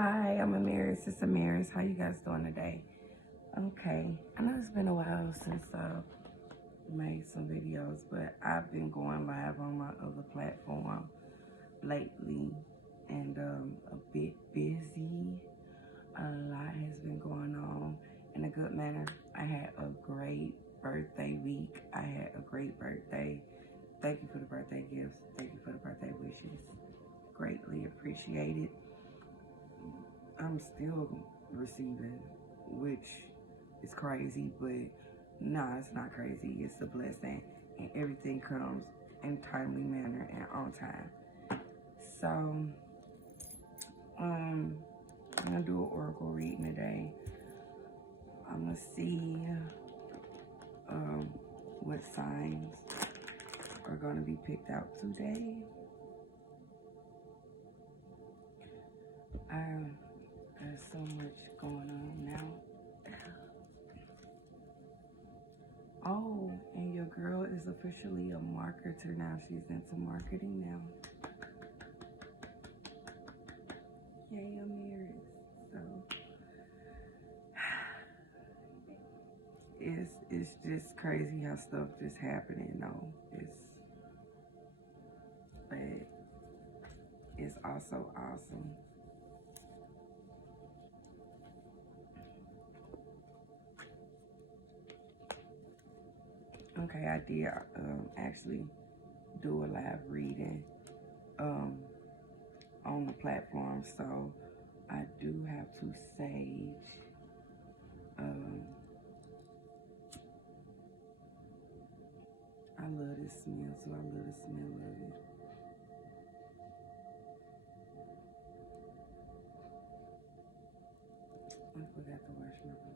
Hi, I'm Aries. It's Aries. How you guys doing today? Okay, I know it's been a while since I made some videos, but I've been going live on my other platform lately and a bit busy. A lot has been going on in a good manner. I had a great birthday week. I had a great birthday. Thank you for the birthday gifts. Thank you for the birthday wishes. Greatly appreciated. I'm still receiving, which is crazy, but nah, it's not crazy. It's a blessing, and everything comes in timely manner and on time. So, I'm gonna do an oracle reading today. I'm gonna see what signs are gonna be picked out today. There's so much going on now. Oh, and your girl is officially a marketer now. She's into marketing now. Yay, Aries. So it's just crazy how stuff just happening. But it's also awesome. Okay, I did actually do a live reading on the platform, so I do have to sage I love this smell, so I love the smell of it. I forgot to wash my clothes.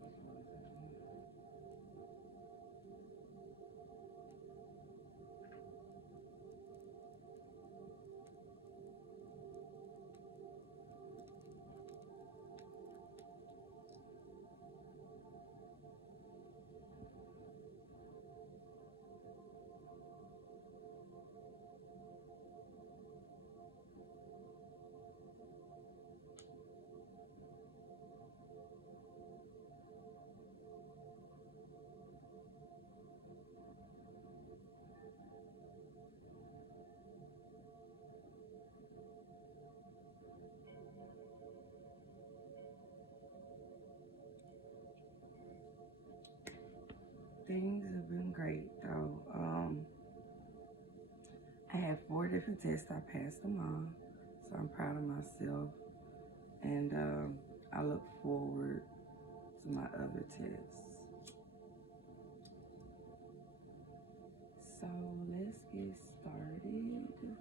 Things have been great though. I had 4 different tests. I passed them all, so I'm proud of myself. And I look forward to my other tests. So let's get started.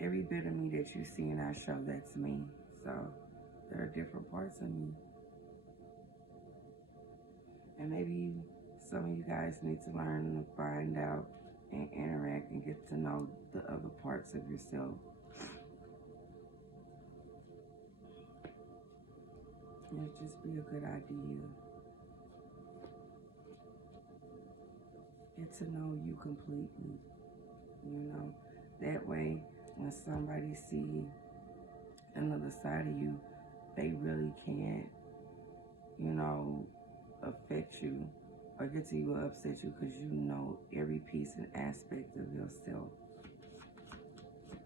Every bit of me that you see and I show, that's me. So there are different parts of me. And maybe some of you guys need to learn and find out and interact and get to know the other parts of yourself. It'd just be a good idea. Get to know you completely. That way when somebody see another side of you, they really can't, affect you or get to you or upset you, because you know every piece and aspect of yourself.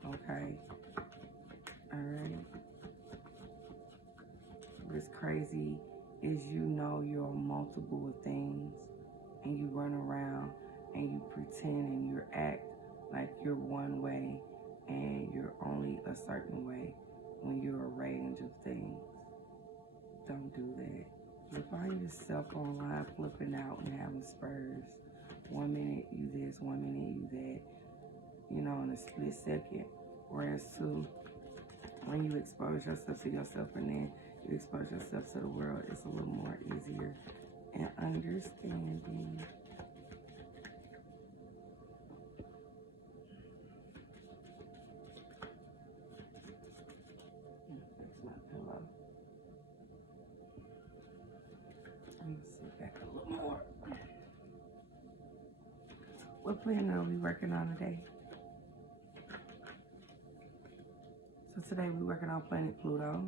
Okay? Alright? What's crazy is you're multiple of things, and you run around and you pretend and you act like you're one way and you're only a certain way when you're a range of things. Don't do that. You find yourself online flipping out and having spurs. 1 minute you this, 1 minute you that, in a split second. Whereas when you expose yourself to yourself and then you expose yourself to the world, it's a little more easier and understanding. Fix my pillow. Let me sit back a little more. What plan are we working on today? today we're working on planet Pluto.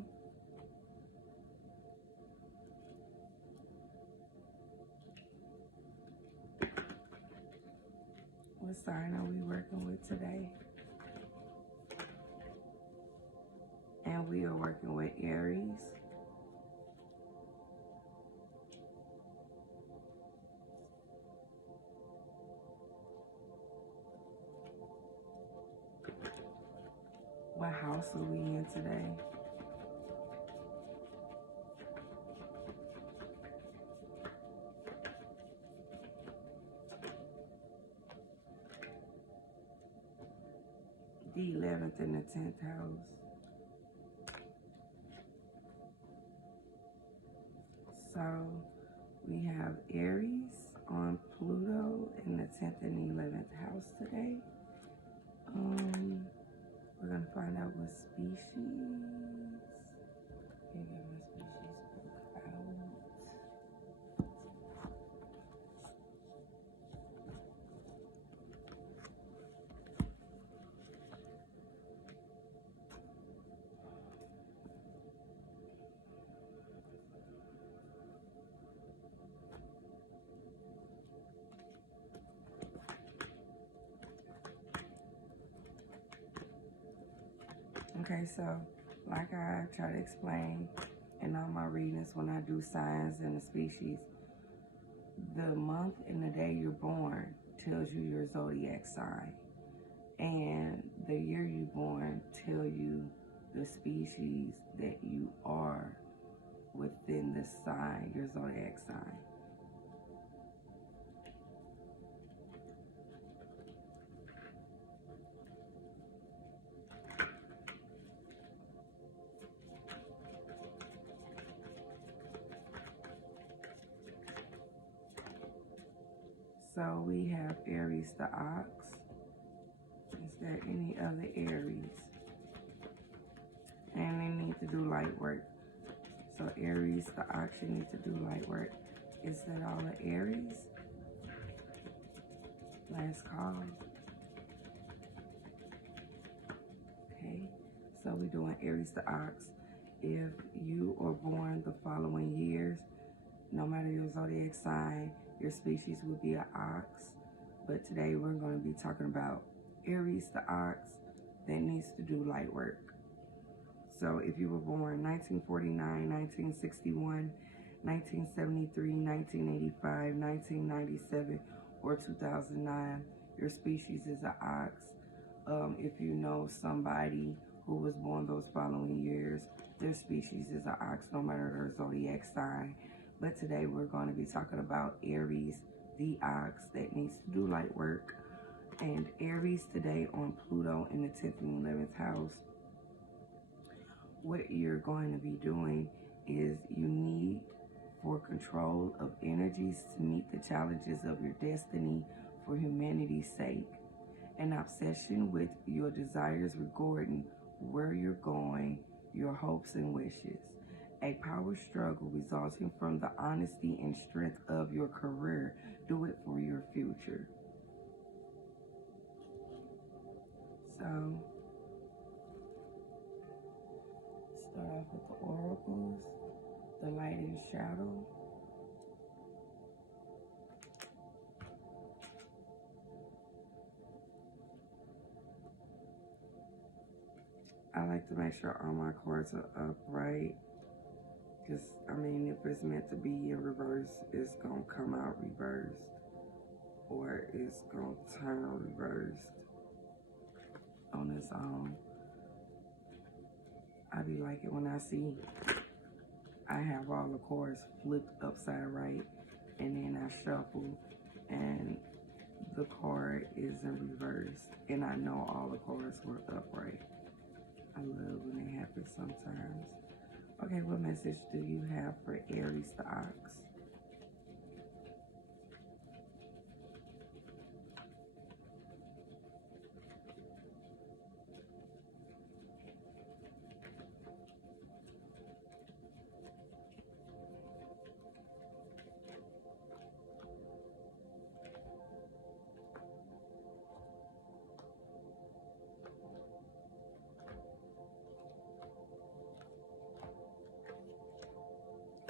What sign are we working with today? And we are working with Aries. What house are we in today? The 11th and the 10th house. So we have Aries on Pluto in the 10th and 11th house today. We're gonna find out what species. Okay, get my species book out. Okay, so like I try to explain in all my readings when I do signs and the species, the month and the day you're born tells you your zodiac sign. And the year you're born tell you the species that you are within the sign, your zodiac sign. So we have Aries the ox. Is there any other Aries? And they need to do light work. So Aries the ox, you need to do light work. Is that all the Aries? Last call. Okay, so we're doing Aries the ox. If you are born the following years, no matter your zodiac sign, your species will be an ox. But today we're going to be talking about Aries the ox that needs to do light work. So if you were born 1949, 1961, 1973, 1985, 1997, or 2009, your species is an ox. If you know somebody who was born those following years, their species is an ox, no matter their zodiac sign. But today we're going to be talking about Aries, the ox that needs to do light work. And Aries today on Pluto in the 10th and 11th house. What you're going to be doing is you need for control of energies to meet the challenges of your destiny for humanity's sake. An obsession with your desires regarding where you're going, your hopes and wishes. A power struggle resulting from the honesty and strength of your career. Do it for your future. So, start off with the oracles, the light and shadow. I like to make sure all my cards are upright. Because, I mean, if it's meant to be in reverse, it's going to come out reversed. Or it's going to turn reversed on its own. I be like it when I see I have all the cards flipped upside right. And then I shuffle and the card is in reverse. And I know all the cards were upright. I love when it happens sometimes. Okay, what message do you have for Aries the ox?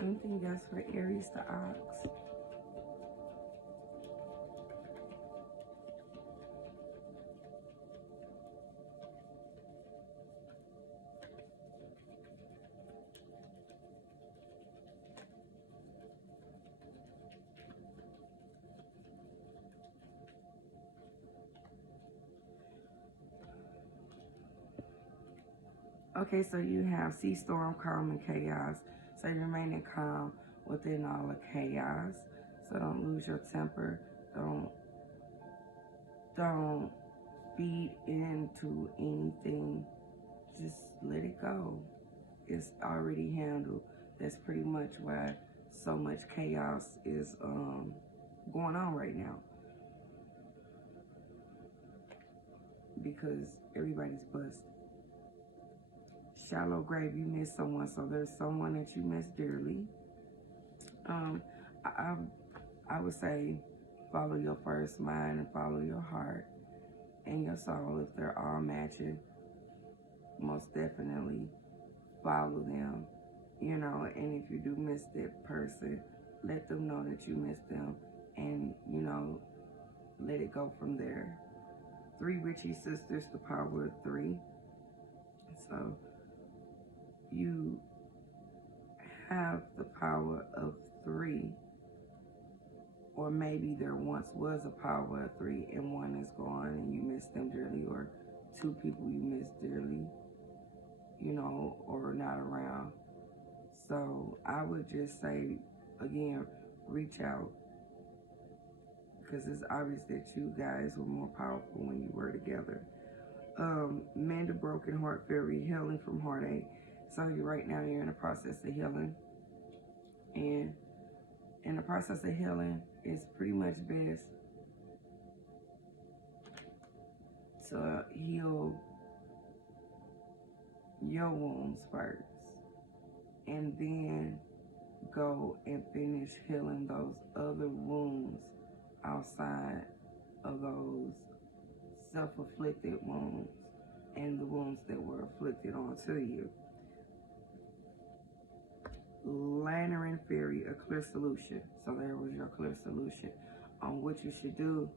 Anything else for Aries the Ox? Okay, so you have sea storm, calm, and chaos. So you're remaining calm within all the chaos. So don't lose your temper. Don't feed into anything. Just let it go. It's already handled. That's pretty much why so much chaos is going on right now. Because everybody's bust. Shallow grave, you miss someone, so there's someone that you miss dearly. I would say follow your first mind and follow your heart and your soul. If they're all matching, most definitely follow them, you know. And if you do miss that person, let them know that you miss them, and you know, let it go from there. 3 witchy sisters, the power of 3. So you have the power of 3, or maybe there once was a power of 3 and one is gone and you miss them dearly, or 2 people you miss dearly, you know, or not around. So I would just say, again, reach out, because it's obvious that you guys were more powerful when you were together. Mend a broken heart, fairy, healing from heartache. So right now you're in the process of healing, and in the process of healing, it's pretty much best to heal your wounds first, and then go and finish healing those other wounds outside of those self-afflicted wounds and the wounds that were afflicted onto you. Lantern fairy, a clear solution. So there was your clear solution on what you should do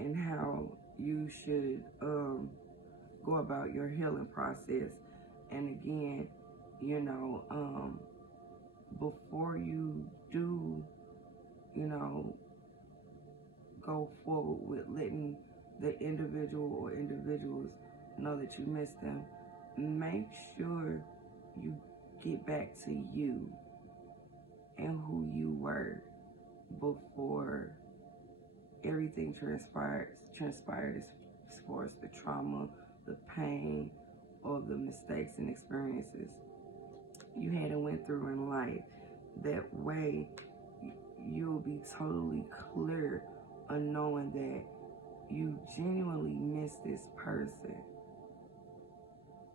and how you should go about your healing process. And again, you know, before you do, you know, go forward with letting the individual or individuals know that you miss them, make sure you get back to you and who you were before everything transpired as far as the trauma, the pain, or the mistakes and experiences you had and went through in life. That way, you'll be totally clear on knowing that you genuinely miss this person,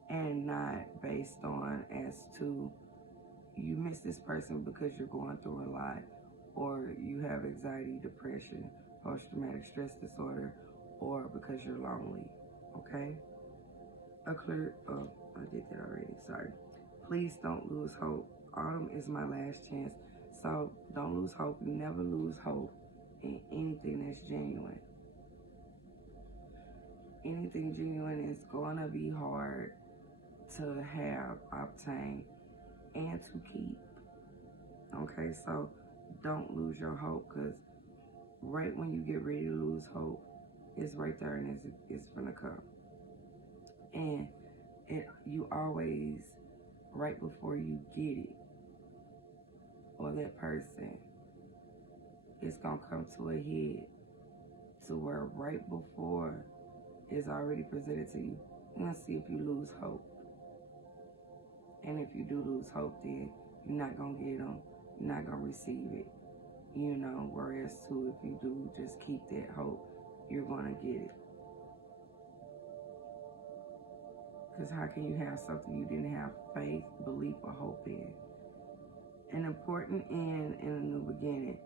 and not based on as to you miss this person because you're going through a lot, or you have anxiety, depression, post-traumatic stress disorder, or because you're lonely. Okay? A clear, oh, I did that already, sorry. Please don't lose hope. Autumn is my last chance. So don't lose hope. You never lose hope in anything that's genuine. Anything genuine is going to be hard to have, obtain, and to keep. Okay, so don't lose your hope, because right when you get ready to lose hope, it's right there and it's gonna come. And you always, right before you get it, or that person, it's gonna come to a head, to where right before it's already presented to you. You're gonna see if you lose hope. And if you do lose hope, then you're not gonna get them, you're not gonna receive it, you know. Whereas too, if you do just keep that hope, you're gonna get it. Because how can you have something you didn't have faith, belief, or hope in? An important end and a new beginning.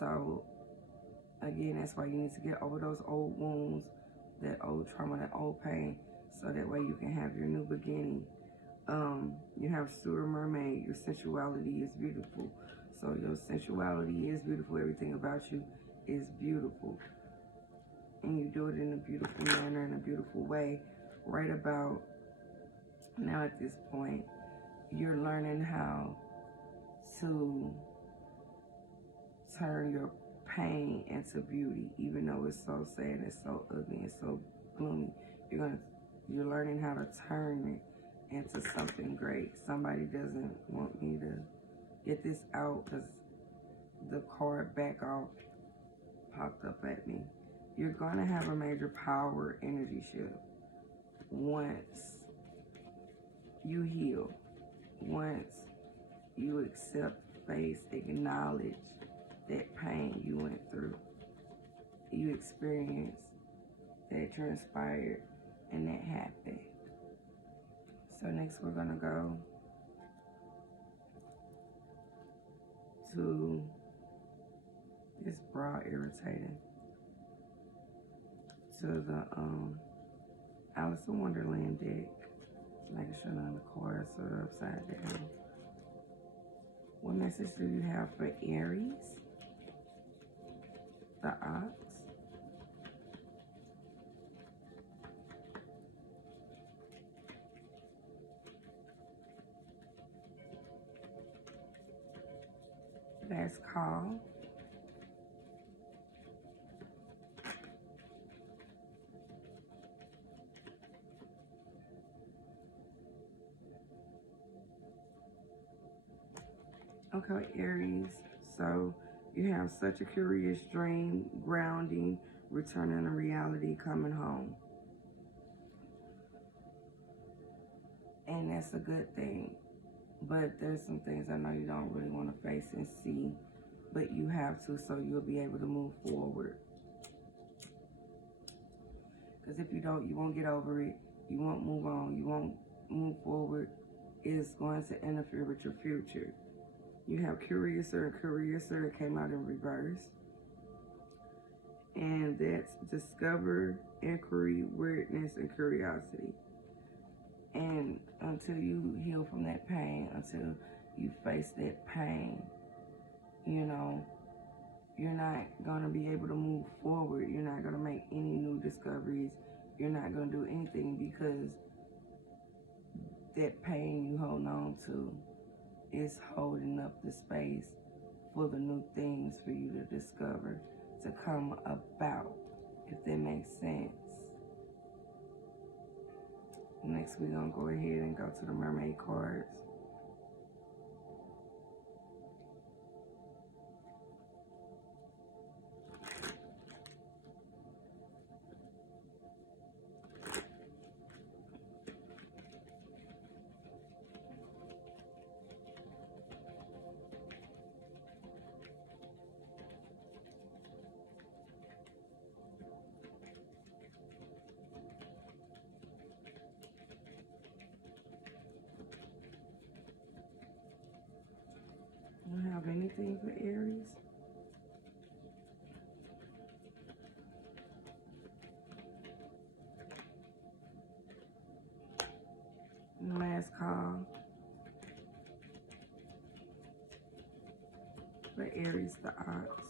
So again, that's why you need to get over those old wounds, that old trauma, that old pain, so that way you can have your new beginning You have sewer mermaid. Your sensuality is beautiful. So your sensuality is beautiful. Everything about you is beautiful. And you do it in a beautiful manner, in a beautiful way. Right about now at this point, you're learning how to turn your pain into beauty, even though it's so sad, it's so ugly, it's so gloomy. You're learning how to turn it into something great. Somebody doesn't want me to get this out because the card back off popped up at me. You're going to have a major power energy shift once you heal, once you accept, face, acknowledge that pain you went through, you experienced, that transpired, and that happened. So next we're gonna go to this bra irritating, to the Alice in Wonderland deck, making sure none of the cards are upside down. What message do you have for Aries, the ox, last call, okay, Aries, so you have such a curious dream, grounding, returning to reality, coming home. And that's a good thing. But there's some things I know you don't really want to face and see, but you have to, so you'll be able to move forward. Because if you don't, you won't get over it. You won't move on. You won't move forward. It's going to interfere with your future. You have Curiouser and Curiouser. It came out in reverse. And that's discover, inquiry, weirdness, and curiosity. And until you heal from that pain, until you face that pain, you know, you're not going to be able to move forward. You're not going to make any new discoveries. You're not going to do anything because that pain you hold on to is holding up the space for the new things for you to discover, to come about, if that makes sense. Next, we're going to go ahead and go to the mermaid cards. You don't have anything for Aries? And the last call for Aries, the ox.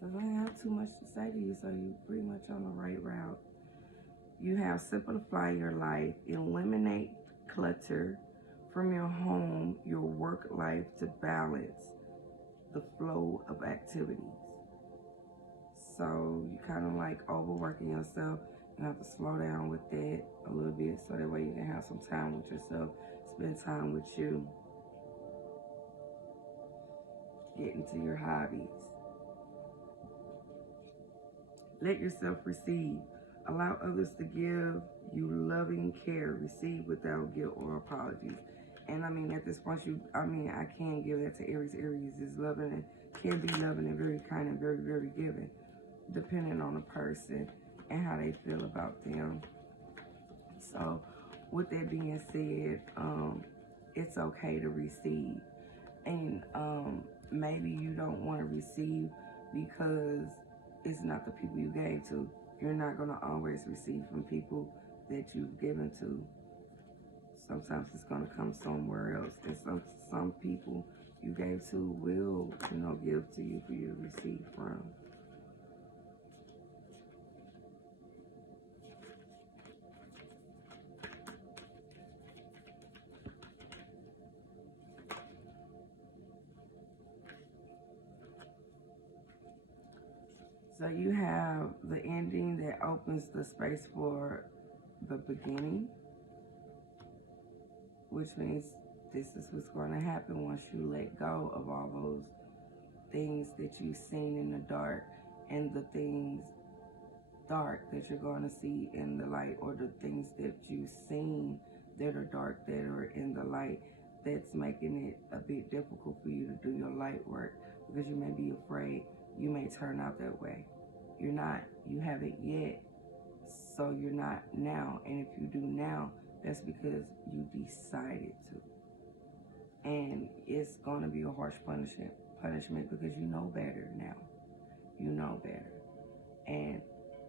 So I don't have too much to say to you, so you're pretty much on the right route. You have simplify your life, eliminate clutter from your home, your work life, to balance the flow of activities. So you kind of like overworking yourself. You have to slow down with that a little bit so that way you can have some time with yourself, spend time with you, get into your hobbies. Let yourself receive. Allow others to give you loving care. Receive without guilt or apologies. And I mean, at this point, I can give that to Aries. Aries is loving and can be loving and very kind and very, very giving, depending on the person and how they feel about them. So, with that being said, it's okay to receive. And maybe you don't want to receive because it's not the people you gave to. You're not going to always receive from people that you've given to. Sometimes it's going to come somewhere else. And some people you gave to will, give to you for you to receive from. So you have the ending that opens the space for the beginning, which means this is what's going to happen once you let go of all those things that you've seen in the dark and the things dark that you're going to see in the light, or the things that you've seen that are dark that are in the light, that's making it a bit difficult for you to do your light work because you may be afraid you may turn out that way. You're not. You haven't yet, so you're not now. And if you do now, that's because you decided to. And it's going to be a harsh punishment because you know better now. You know better. And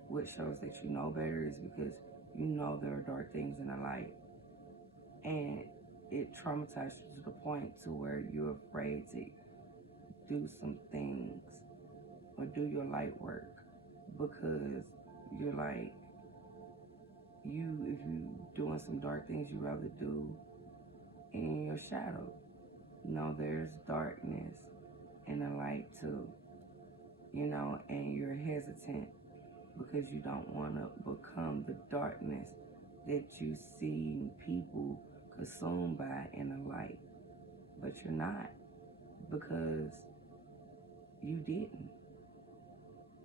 what shows that you know better is because you know there are dark things in the light. And it traumatizes you to the point to where you're afraid to do some things or do your light work because you're like, if you doing some dark things, you rather do in your shadow. There's darkness in the light too, and you're hesitant because you don't want to become the darkness that you see people consumed by in the light. But you're not, because you didn't.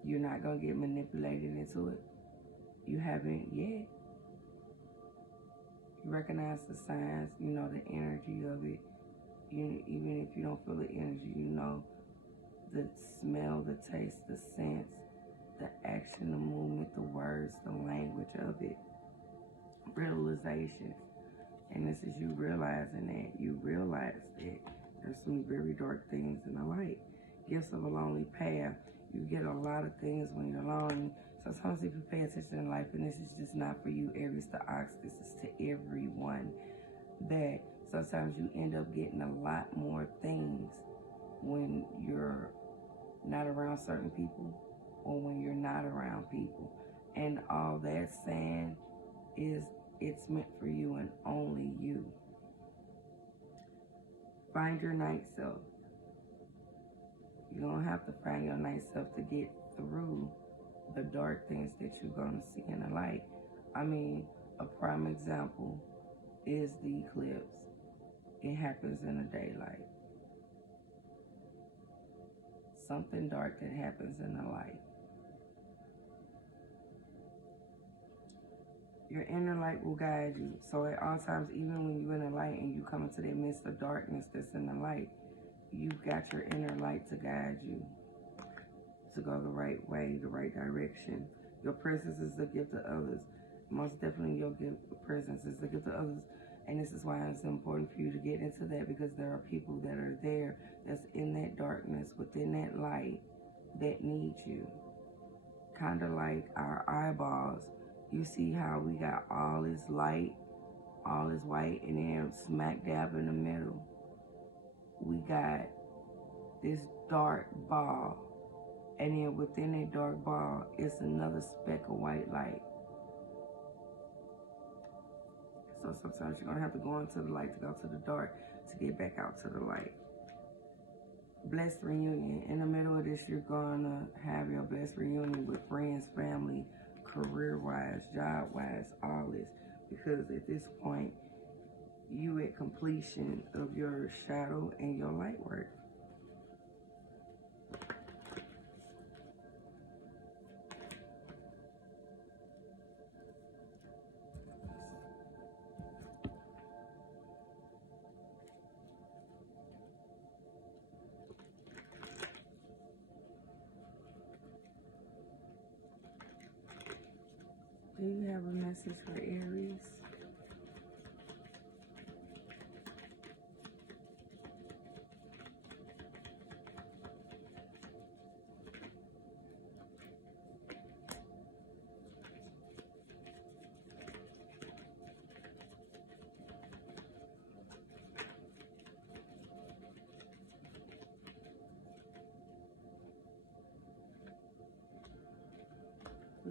You're not going to get manipulated into it. You haven't yet. You recognize the signs, the energy of it. Even if you don't feel the energy, the smell, the taste, the sense, the action, the movement, the words, the language of it. Realization. And this is you realizing that. You realize that there's some very dark things in the light. Gifts of a lonely path. You get a lot of things when you're alone. Sometimes if you pay attention in life, and this is just not for you, Aries the Ox, this is to everyone, that sometimes you end up getting a lot more things when you're not around certain people or when you're not around people. And all that's saying is it's meant for you and only you. Find your night self. You're going to have to find your night self to get through the dark things that you're going to see in the light. A prime example is the eclipse. It happens in the daylight. Something dark that happens in the light. Your inner light will guide you. So at all times, even when you're in the light and you come into the midst of darkness that's in the light, you've got your inner light to guide you to go the right way, the right direction. Your presence is the gift of others. Most definitely your presence is the gift of others. And this is why it's important for you to get into that, because there are people that are there that's in that darkness, within that light, that need you. Kind of like our eyeballs. You see how we got all this light, all this white, and then smack dab in the middle, we got this dark ball. And then within that dark ball, it's another speck of white light. So sometimes you're going to have to go into the light to go to the dark to get back out to the light. Blessed reunion. In the middle of this, you're going to have your blessed reunion with friends, family, career-wise, job-wise, all this. Because at this point, you at completion of your shadow and your light work. Do you have a message for Aries?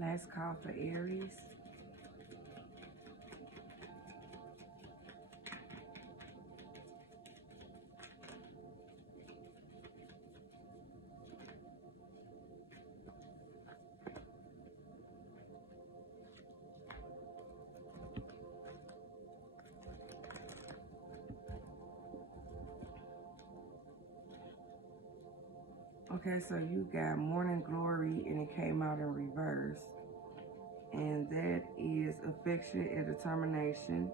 Last call for Aries. Okay, so you got morning glory and it came out in reverse. And that is affection and determination.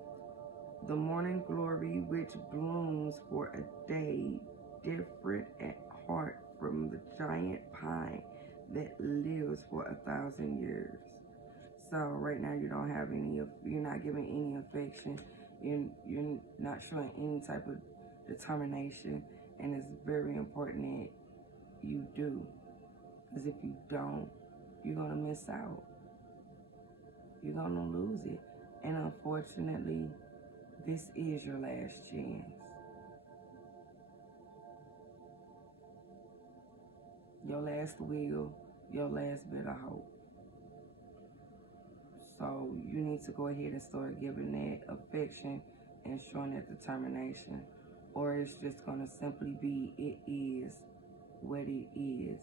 The morning glory which blooms for a day, different at heart from the giant pine that lives for 1,000 years. So right now you don't have any, you're not giving any affection. You're not showing any type of determination. And it's very important that you do. Because if you don't, you're going to miss out. You're going to lose it. And unfortunately, this is your last chance. Your last will, your last bit of hope. So you need to go ahead and start giving that affection and showing that determination. Or it's just going to simply be, it is what it is.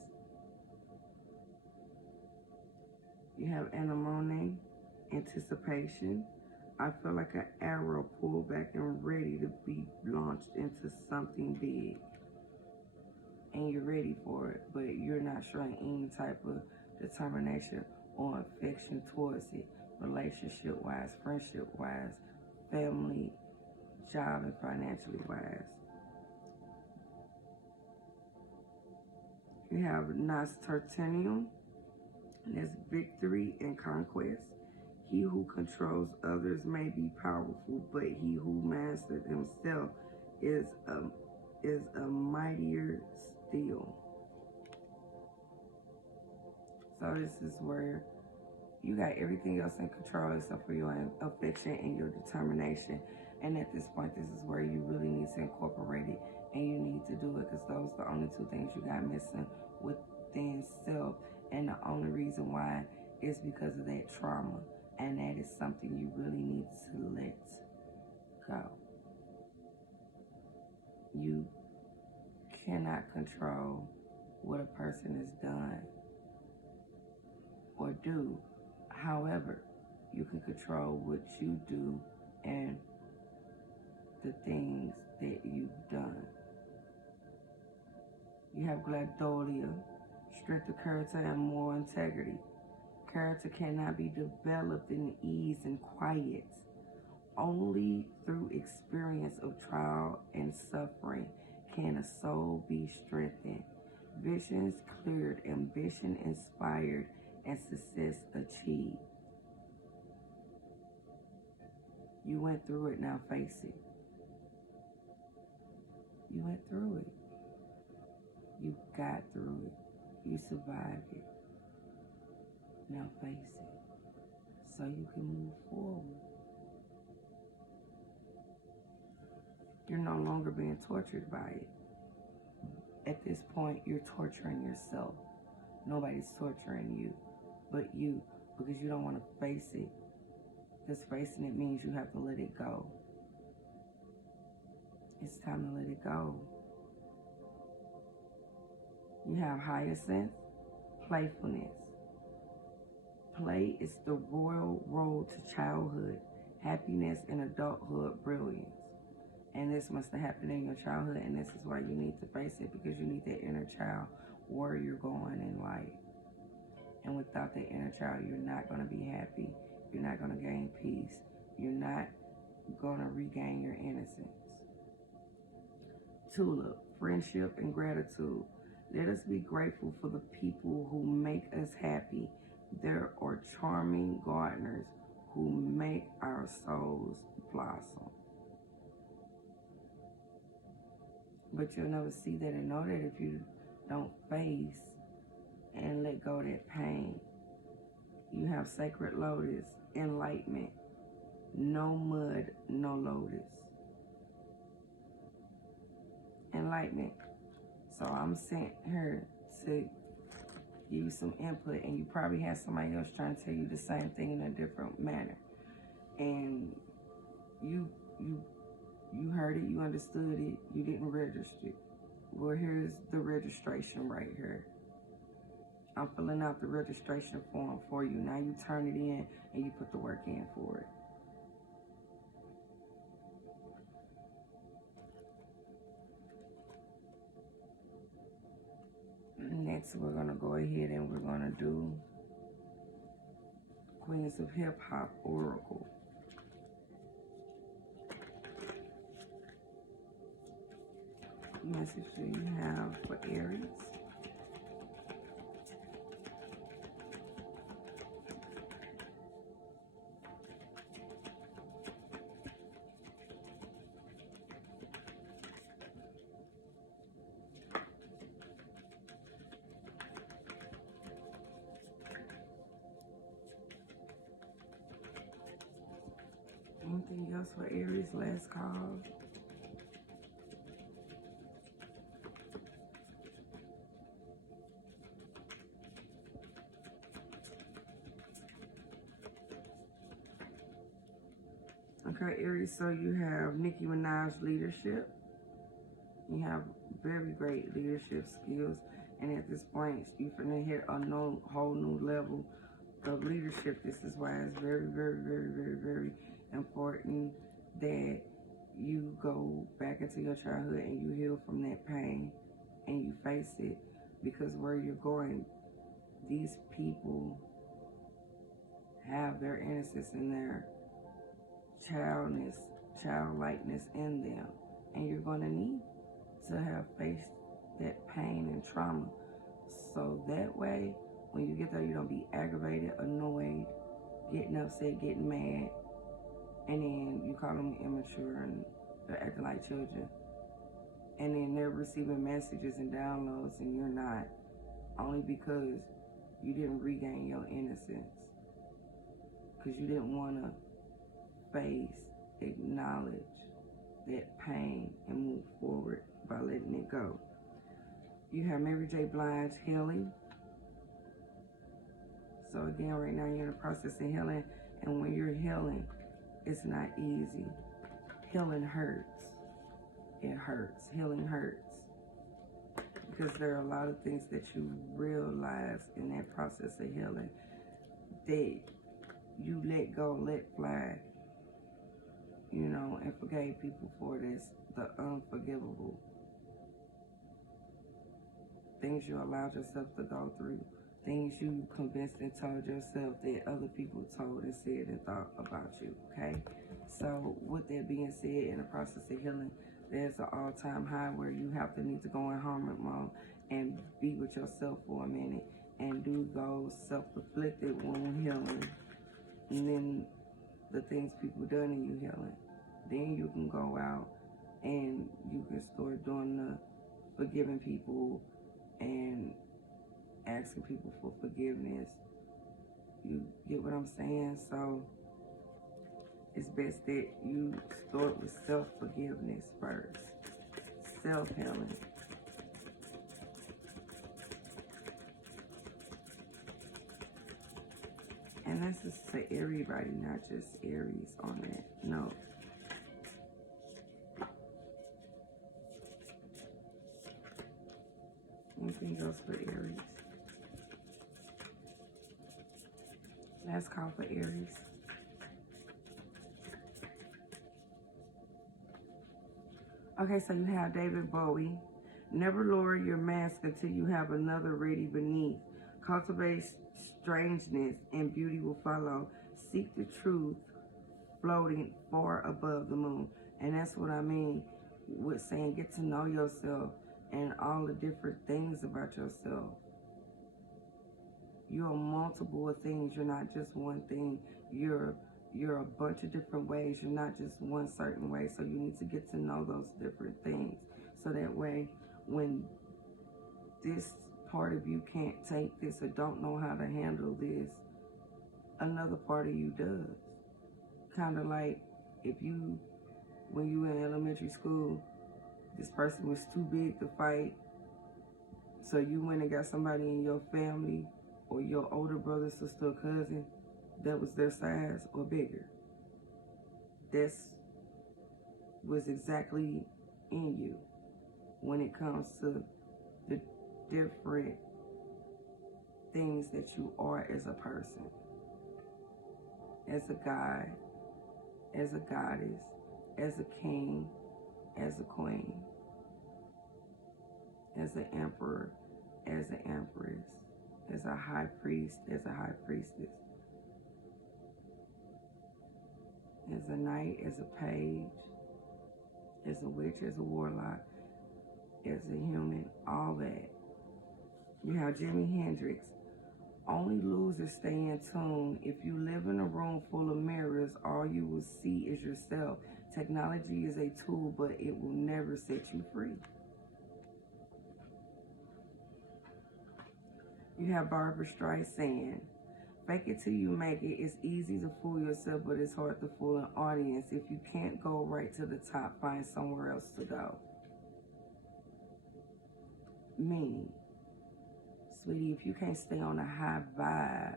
You have anemone, anticipation. I feel like an arrow pulled back and ready to be launched into something big. And you're ready for it, but you're not showing any type of determination or affection towards it. Relationship-wise, friendship-wise, family, job, and financially-wise. You have Nasturtium. That's victory and conquest. He who controls others may be powerful, but he who masters himself is a mightier still. So this is where you got everything else in control except for your affection and your determination. And at this point, this is where you really need to incorporate it, and you need to do it, because those are the only two things you got missing within self. And the only reason why is because of that trauma. And that is something you really need to let go. You cannot control what a person has done or do. However, you can control what you do and the things that you've done. You have Gladolia, strength of character and moral integrity. Character cannot be developed in ease and quiet. Only through experience of trial and suffering can a soul be strengthened. Visions cleared, ambition inspired, and success achieved. You went through it, now face it. You went through it. You got through it. You survived it. Now face it, so you can move forward. You're no longer being tortured by it. At this point, you're torturing yourself. Nobody's torturing you but you, because you don't want to face it. Because facing it means you have to let it go. It's time to let it go. You have hyacinth, playfulness. Play is the royal road to childhood, happiness, and adulthood brilliance. And this must have happened in your childhood, and this is why you need to face it, because you need that inner child where you're going in life. And without that inner child, you're not going to be happy. You're not going to gain peace. You're not going to regain your innocence. Tulip, friendship and gratitude. Let us be grateful for the people who make us happy. There are charming gardeners who make our souls blossom. But you'll never see that and know that if you don't face and let go of that pain. You have sacred lotus, enlightenment. No mud, no lotus. Enlightenment. So I'm sent here to give you some input, and you probably had somebody else trying to tell you the same thing in a different manner. And you heard it, you understood it, you didn't register it. Well, here's the registration right here. I'm filling out the registration form for you. Now you turn it in and you put the work in for it. Next, we're going to go ahead and we're going to do Queens of Hip Hop Oracle. Message that you have for Aries. Anything else for Aries? Last call. Okay, Aries, so you have Nicki Minaj leadership. You have very great leadership skills. And at this point, you're going to hit a whole new level of leadership. This is why it's very, very, very, very, very important that you go back into your childhood and you heal from that pain and you face it. Because where you're going, these people have their innocence and their childlikeness in them, and you're going to need to have faced that pain and trauma, so that way when you get there, you don't be aggravated, annoyed, getting upset, getting mad, and then you call them immature and they're acting like children, and then they're receiving messages and downloads and you're not, only because you didn't regain your innocence, because you didn't want to face, acknowledge that pain and move forward by letting it go. You have Mary J. Blige healing. So again, right now you're in the process of healing, and when you're healing, it's not easy. Healing hurts. It hurts. Healing hurts. Because there are a lot of things that you realize in that process of healing that you let go, let fly, you know, and forgave people for this, the unforgivable. Things you allowed yourself to go through. Things you convinced and told yourself that other people told and said and thought about you, okay? So with that being said, in the process of healing, there's an all-time high where you have to need to go in hermit mode and be with yourself for a minute and do those self-inflicted wound healing. And then the things people done in you healing. Then you can go out and you can start doing the forgiving people and asking people for forgiveness. You get what I'm saying? So it's best that you start with self-forgiveness first. Self-healing. And that's just to everybody, not just Aries on that. No. Anything else for Aries? Last call for Aries. Okay, so you have David Bowie. Never lower your mask until you have another ready beneath. Cultivate strangeness and beauty will follow. Seek the truth floating far above the moon. And that's what I mean with saying get to know yourself and all the different things about yourself. You're multiple of things. You're not just one thing. You're a bunch of different ways. You're not just one certain way. So you need to get to know those different things. So that way, when this part of you can't take this or don't know how to handle this, another part of you does. Kind of like if you, when you were in elementary school, this person was too big to fight So you went and got somebody in your family or your older brother, sister, or cousin that was their size or bigger. That's was exactly in you when it comes to the different things that you are as a person, as a god, as a goddess, as a king, as a queen, as an emperor, as an empress, as a high priest, as a high priestess, as a knight, as a page, as a witch, as a warlock, as a human, all that. You have Jimi Hendrix. Only losers stay in tune. If you live in a room full of mirrors, all you will see is yourself. Technology is a tool, but it will never set you free. You have Barbara Streisand. Fake it till you make it. It's easy to fool yourself, but it's hard to fool an audience. If you can't go right to the top, find somewhere else to go. Meaning, sweetie, if you can't stay on a high vibe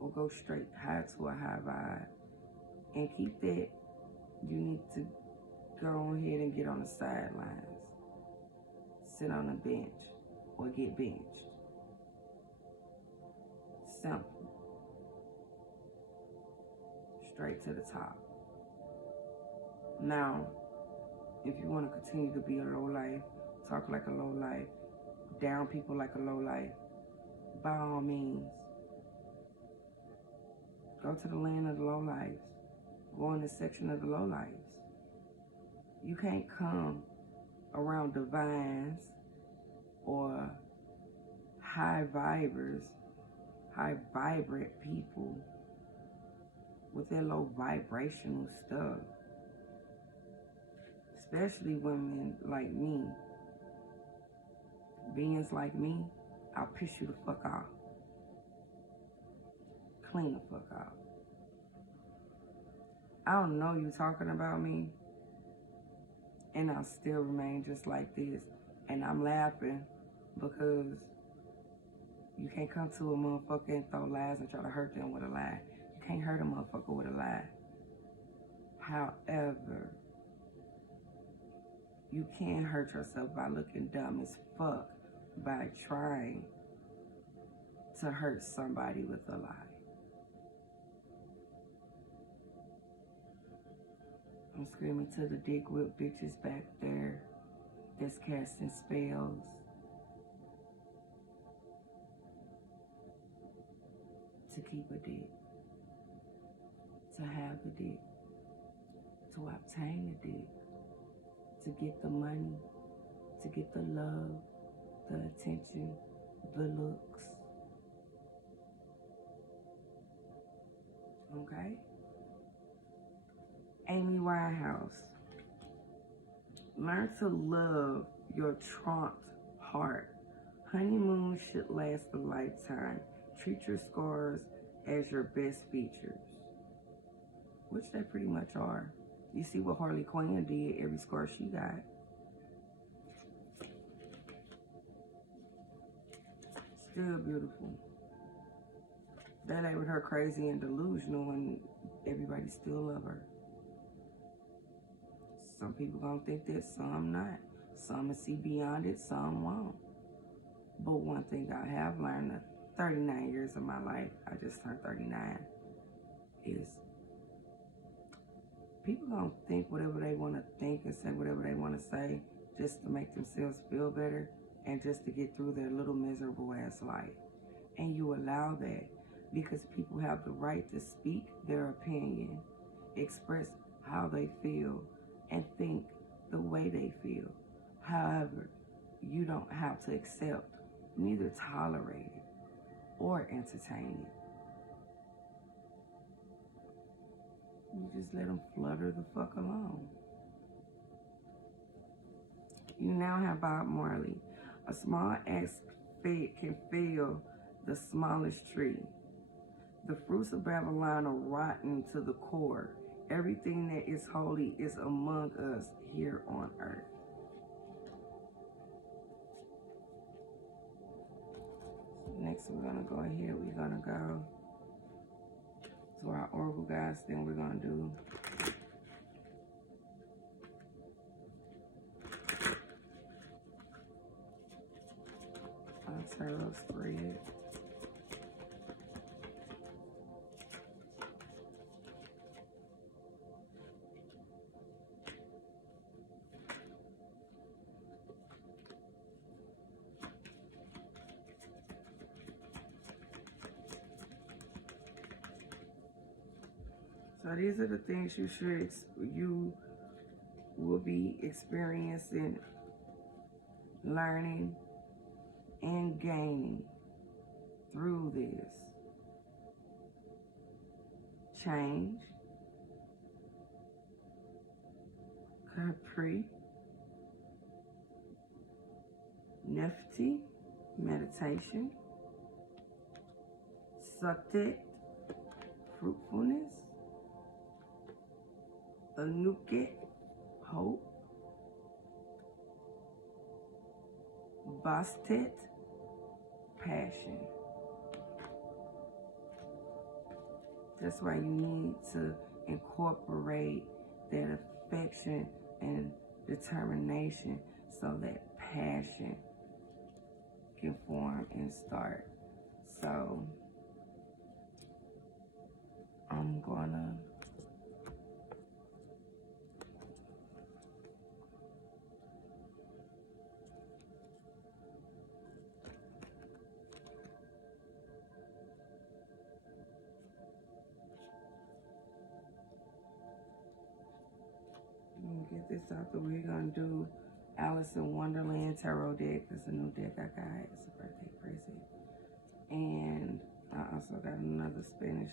or go straight high to a high vibe and keep that, you need to go ahead and get on the sidelines. Sit on a bench or get benched. Simple. Straight to the top. Now, if you want to continue to be a low life, talk like a low life, down people like a low life, by all means, go to the land of the low lives. Go in the section of the low lives. You can't come around divines or high vibers, high vibrant people with their low vibrational stuff. Especially women like me. Beings like me, I'll piss you the fuck off. Clean the fuck off. I don't know you talking about me, and I'll still remain just like this. And I'm laughing because you can't come to a motherfucker and throw lies and try to hurt them with a lie. You can't hurt a motherfucker with a lie. However, you can hurt yourself by looking dumb as fuck by trying to hurt somebody with a lie. I'm screaming to the dick whip bitches back there that's casting spells. To keep a dick. To have a dick. To obtain a dick. To get the money. To get the love. The attention. The looks. Okay? Amy Winehouse. Learn to love your trumped heart. Honeymoon should last a lifetime. Treat your scars as your best features. Which they pretty much are. You see what Harley Quinn did, every scar she got. Still beautiful. They labeled her crazy and delusional and everybody still love her. Some people gonna think that, some not. Some will see beyond it, some won't. But one thing I have learned, 39 years of my life, I just turned 39, is people gonna think whatever they wanna think and say whatever they wanna say just to make themselves feel better and just to get through their little miserable ass life. And you allow that because people have the right to speak their opinion, express how they feel, and think the way they feel. However, you don't have to accept, neither tolerate it or entertain it. You just let them flutter the fuck along. You now have Bob Marley. A small axe can fell the smallest tree. The fruits of Babylon are rotten to the core. Everything that is holy is among us here on earth. Next, we're going to go ahead. We're going to go to our oracle guys. Then we're going to do a tarot spread. So these are the things you will be experiencing, learning, and gaining through this. Change, Capri, Nifty, meditation, Subject, fruitfulness, Anuket, hope, Bastet, passion. That's why you need to incorporate that affection and determination so that passion can form and start. So I'm gonna get this out the way. We're gonna do Alice in Wonderland Tarot deck. It's a new deck I got. It's a birthday present. And I also got another Spanish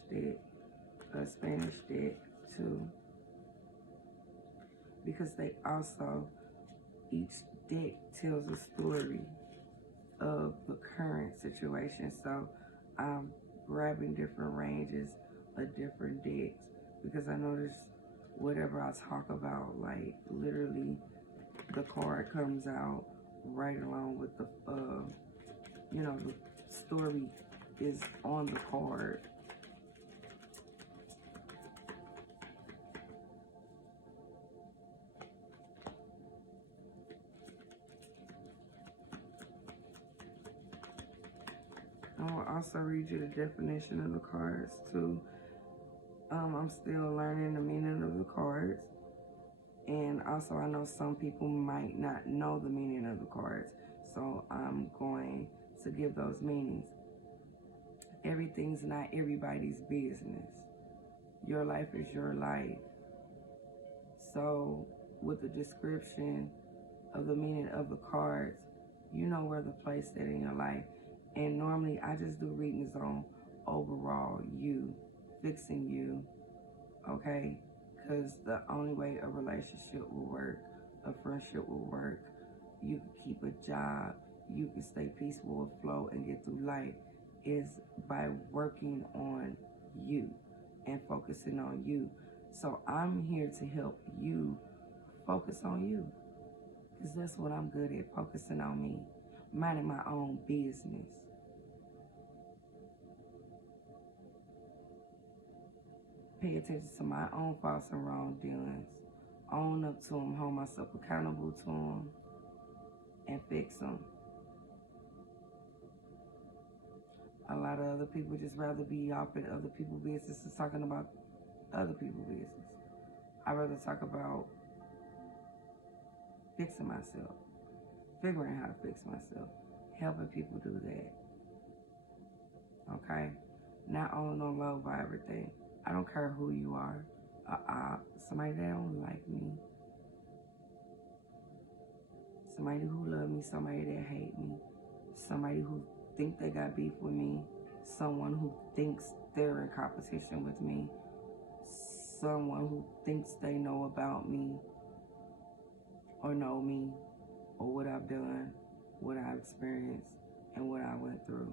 deck too. Because they also, each deck tells a story of the current situation. So I'm grabbing different ranges of different decks because I notice whatever I talk about, like literally the card comes out right along with the, the story is on the card. I will also read you the definition of the cards too. I'm still learning the meaning of the cards. And also I know some people might not know the meaning of the cards. So I'm going to give those meanings. Everything's not everybody's business. Your life is your life. So with the description of the meaning of the cards, you know where to place that in your life. And normally I just do readings on overall you, fixing you, okay? Because the only way a relationship will work, a friendship will work, you can keep a job, you can stay peaceful, afloat, and get through life, is by working on you and focusing on you. So I'm here to help you focus on you. Because that's what I'm good at, focusing on me, minding my own business. Pay attention to my own faults and wrongdoings. Own up to them, hold myself accountable to them, and fix them. A lot of other people just rather be off at other people's business and talking about other people's business. I'd rather talk about fixing myself, figuring how to fix myself, helping people do that. Okay? Not on no love by everything. I don't care who you are. Somebody that don't like me. Somebody who love me, somebody that hate me. Somebody who think they got beef with me. Someone who thinks they're in competition with me. Someone who thinks they know about me or know me or what I've done, what I've experienced, and what I went through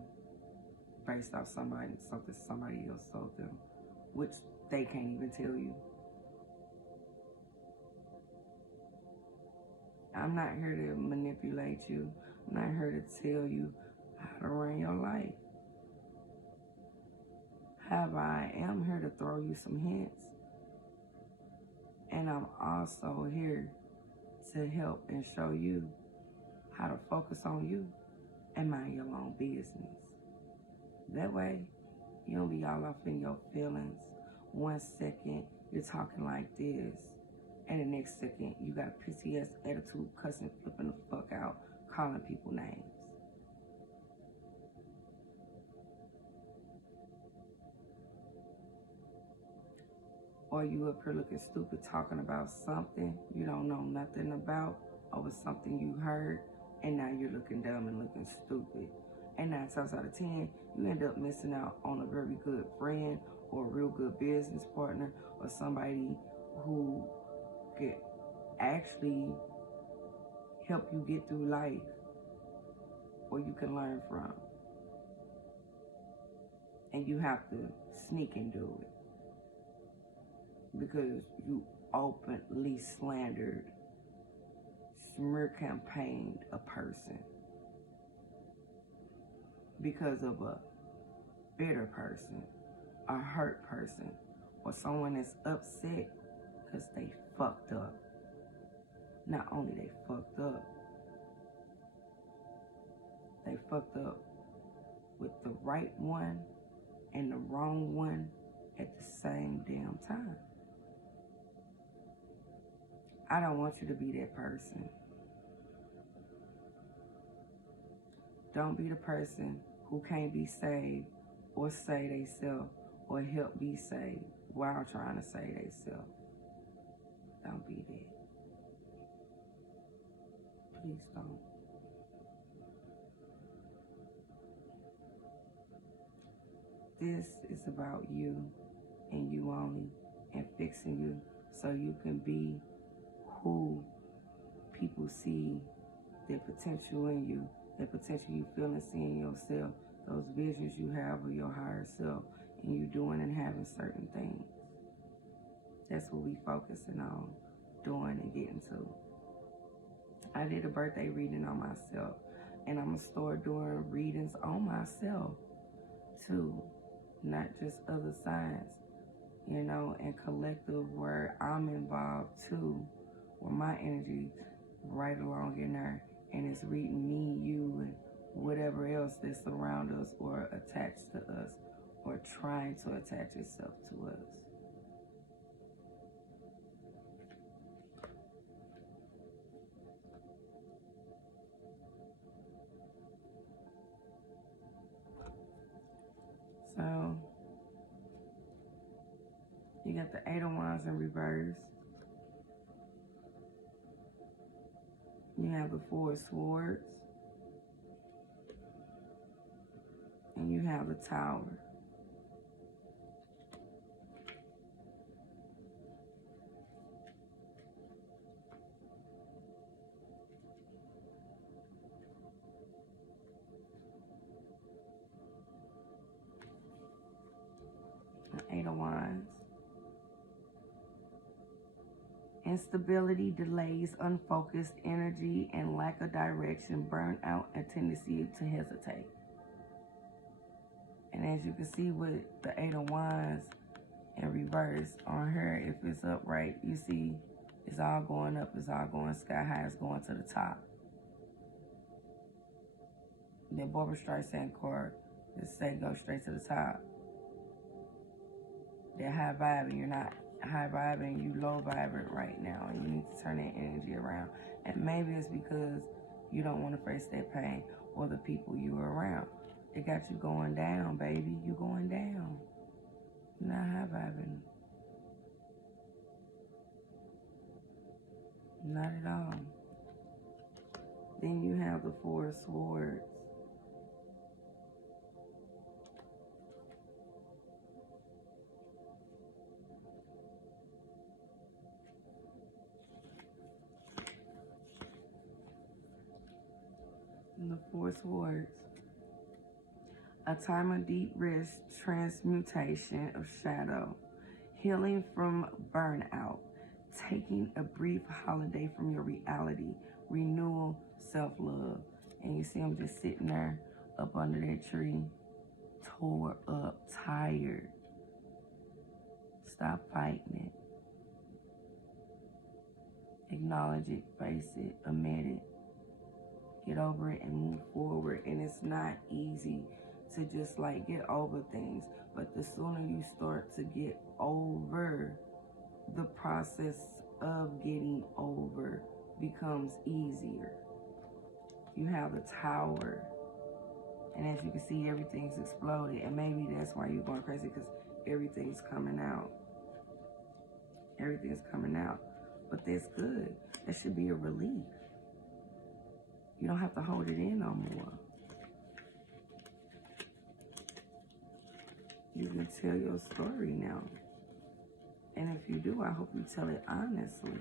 based off something somebody else told them, which they can't even tell you. I'm not here to manipulate you. I'm not here to tell you how to run your life. However, I am here to throw you some hints. And I'm also here to help and show you how to focus on you and mind your own business. That way, you don't be all off in your feelings. 1 second, you're talking like this. And the next second, you got a pissy ass attitude, cussing, flipping the fuck out, calling people names. Or you up here looking stupid, talking about something you don't know nothing about, over something you heard, and now you're looking dumb and looking stupid. And 9 times out of 10, you end up missing out on a very good friend or a real good business partner or somebody who could actually help you get through life or you can learn from. And you have to sneak and do it because you openly slandered, smear campaigned a person because of a bitter person, a hurt person, or someone that's upset because they fucked up. Not only they fucked up with the right one and the wrong one at the same damn time. I don't want you to be that person. Don't be the person who can't be saved or say they self or help be saved while trying to say they self. Don't be that. Please don't. This is about you and you only, and fixing you so you can be who people see the potential in you, the potential you feel and see in yourself, those visions you have of your higher self, and you doing and having certain things. That's what we focusing on, doing and getting to. I did a birthday reading on myself, and I'm going to start doing readings on myself too, not just other signs, you know, and collective where I'm involved too, where my energy right along in there, and it's reading me, you, and whatever else that's around us or attached to us or trying to attach itself to us. So, you got the 8 of Wands in reverse. You have the 4 of Swords. And you have the Tower. The 8 of Wands. Instability, delays, unfocused energy, and lack of direction, burnout, and tendency to hesitate. And as you can see with the 8 of Wands in reverse on her, if it's upright, you see it's all going up, it's all going sky high, it's going to the top. The Barbara Streisand card just say go straight to the top. They're high vibing, you're not high vibing, you low vibing right now, and you need to turn that energy around. And maybe it's because you don't want to face that pain or the people you are around. It got you going down, baby. You going down. You're not high vibing. Not at all. Then you have the 4 of Swords. And the 4 of Swords. A time of deep rest, transmutation of shadow, healing from burnout, taking a brief holiday from your reality, renewal, self-love. And you see him just sitting there up under that tree, tore up, tired, stop fighting it. Acknowledge it, face it, admit it. Get over it and move forward. And it's not easy to just like get over things. But the sooner you start to get over, the process of getting over becomes easier. You have the Tower. And as you can see, everything's exploded. And maybe that's why you're going crazy, because everything's coming out. Everything's coming out. But that's good. That should be a relief. You don't have to hold it in no more. You can tell your story now. And if you do, I hope you tell it honestly.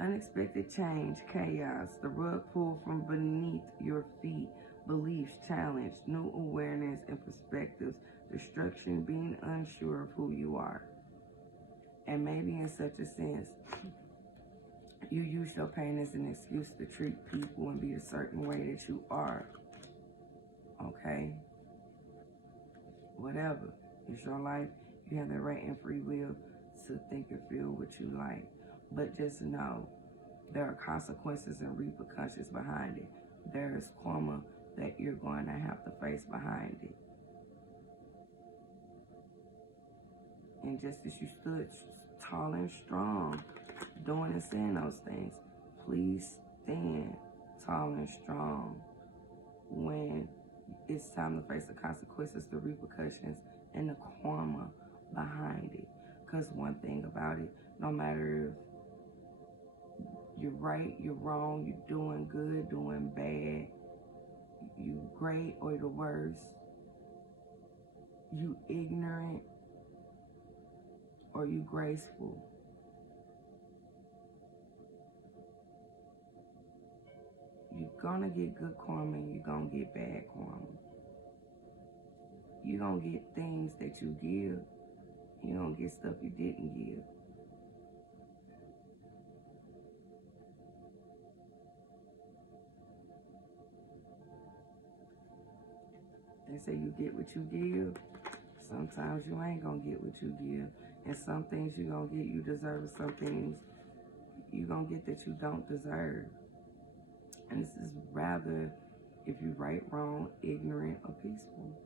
Unexpected change, chaos, the rug pulled from beneath your feet, beliefs challenged, new awareness and perspectives, destruction, being unsure of who you are. And maybe in such a sense, you use your pain as an excuse to treat people and be a certain way that you are. Okay? Whatever. It's your life. You have the right and free will to think and feel what you like. But just know, there are consequences and repercussions behind it. There is karma that you're going to have to face behind it. And just as you stood tall and strong, doing and saying those things, please stand tall and strong when it's time to face the consequences, the repercussions, and the karma behind it. Because one thing about it, no matter if you're right, you're wrong, you're doing good, doing bad, you great or the worst, you ignorant or you graceful, you're gonna get good karma and you're gonna get bad karma. You're gonna get things that you give. You don't get stuff you didn't give. They say you get what you give. Sometimes you ain't gonna get what you give. And some things you gonna get you deserve. Some things you gonna get that you don't deserve. And this is rather if you right, wrong, ignorant, or peaceful.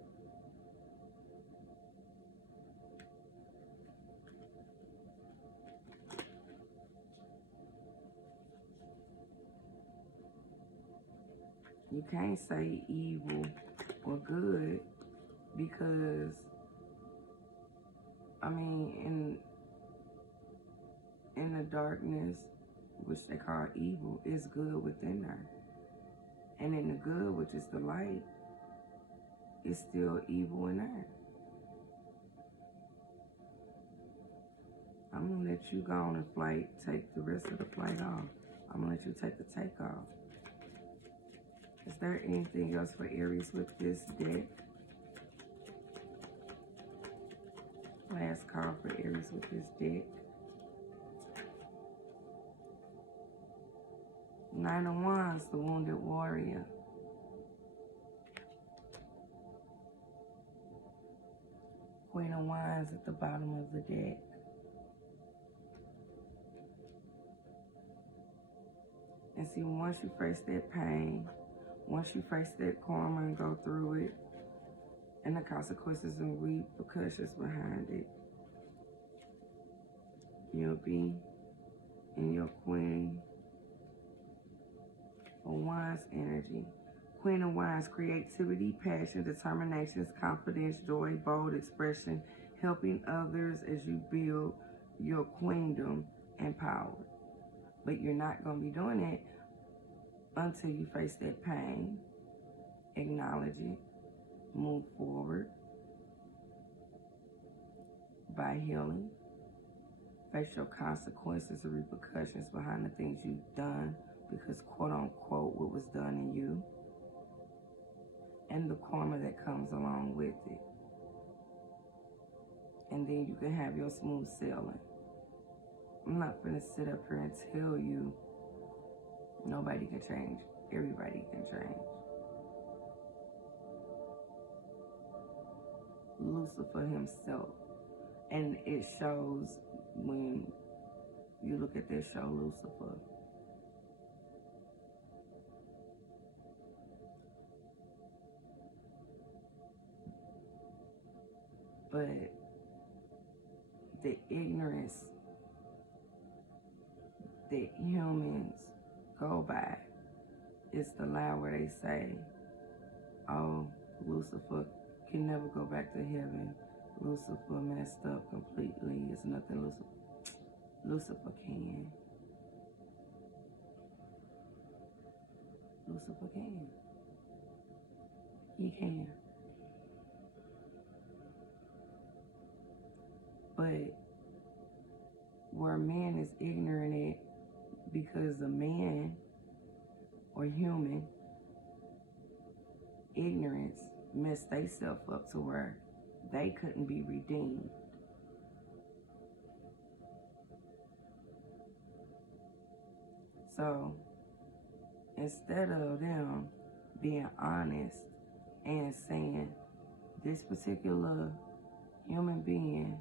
You can't say evil or good because, I mean, in the darkness, which they call evil, is good within there. And in the good, which is the light, is still evil in there. I'm going to let you go on a flight, take the rest of the flight off. I'm going to let you take the takeoff. Is there anything else for Aries with this deck? Last card for Aries with this deck. Nine of Wands, the Wounded Warrior. Queen of Wands at the bottom of the deck. And see, once you face that pain, once you face that karma and go through it, and the consequences and repercussions behind it, you'll be in your Queen of Wands energy. Queen of Wands, creativity, passion, determination, confidence, joy, bold expression, helping others as you build your queendom and power. But you're not going to be doing it until you face that pain, acknowledge it, move forward by healing, face your consequences and repercussions behind the things you've done, because quote unquote what was done in you, and the karma that comes along with it. And then you can have your smooth sailing. I'm not going to sit up here and tell you nobody can change. Everybody can change. Lucifer himself. And it shows when you look at this show, Lucifer. But the ignorance that humans go by is the lie where they say, oh, Lucifer can never go back to heaven. Lucifer messed up completely. It's nothing Lucifer can. Lucifer can. He can. But where man is ignorant at, because a man or human ignorance messed themselves up to where they couldn't be redeemed. So instead of them being honest and saying this particular human being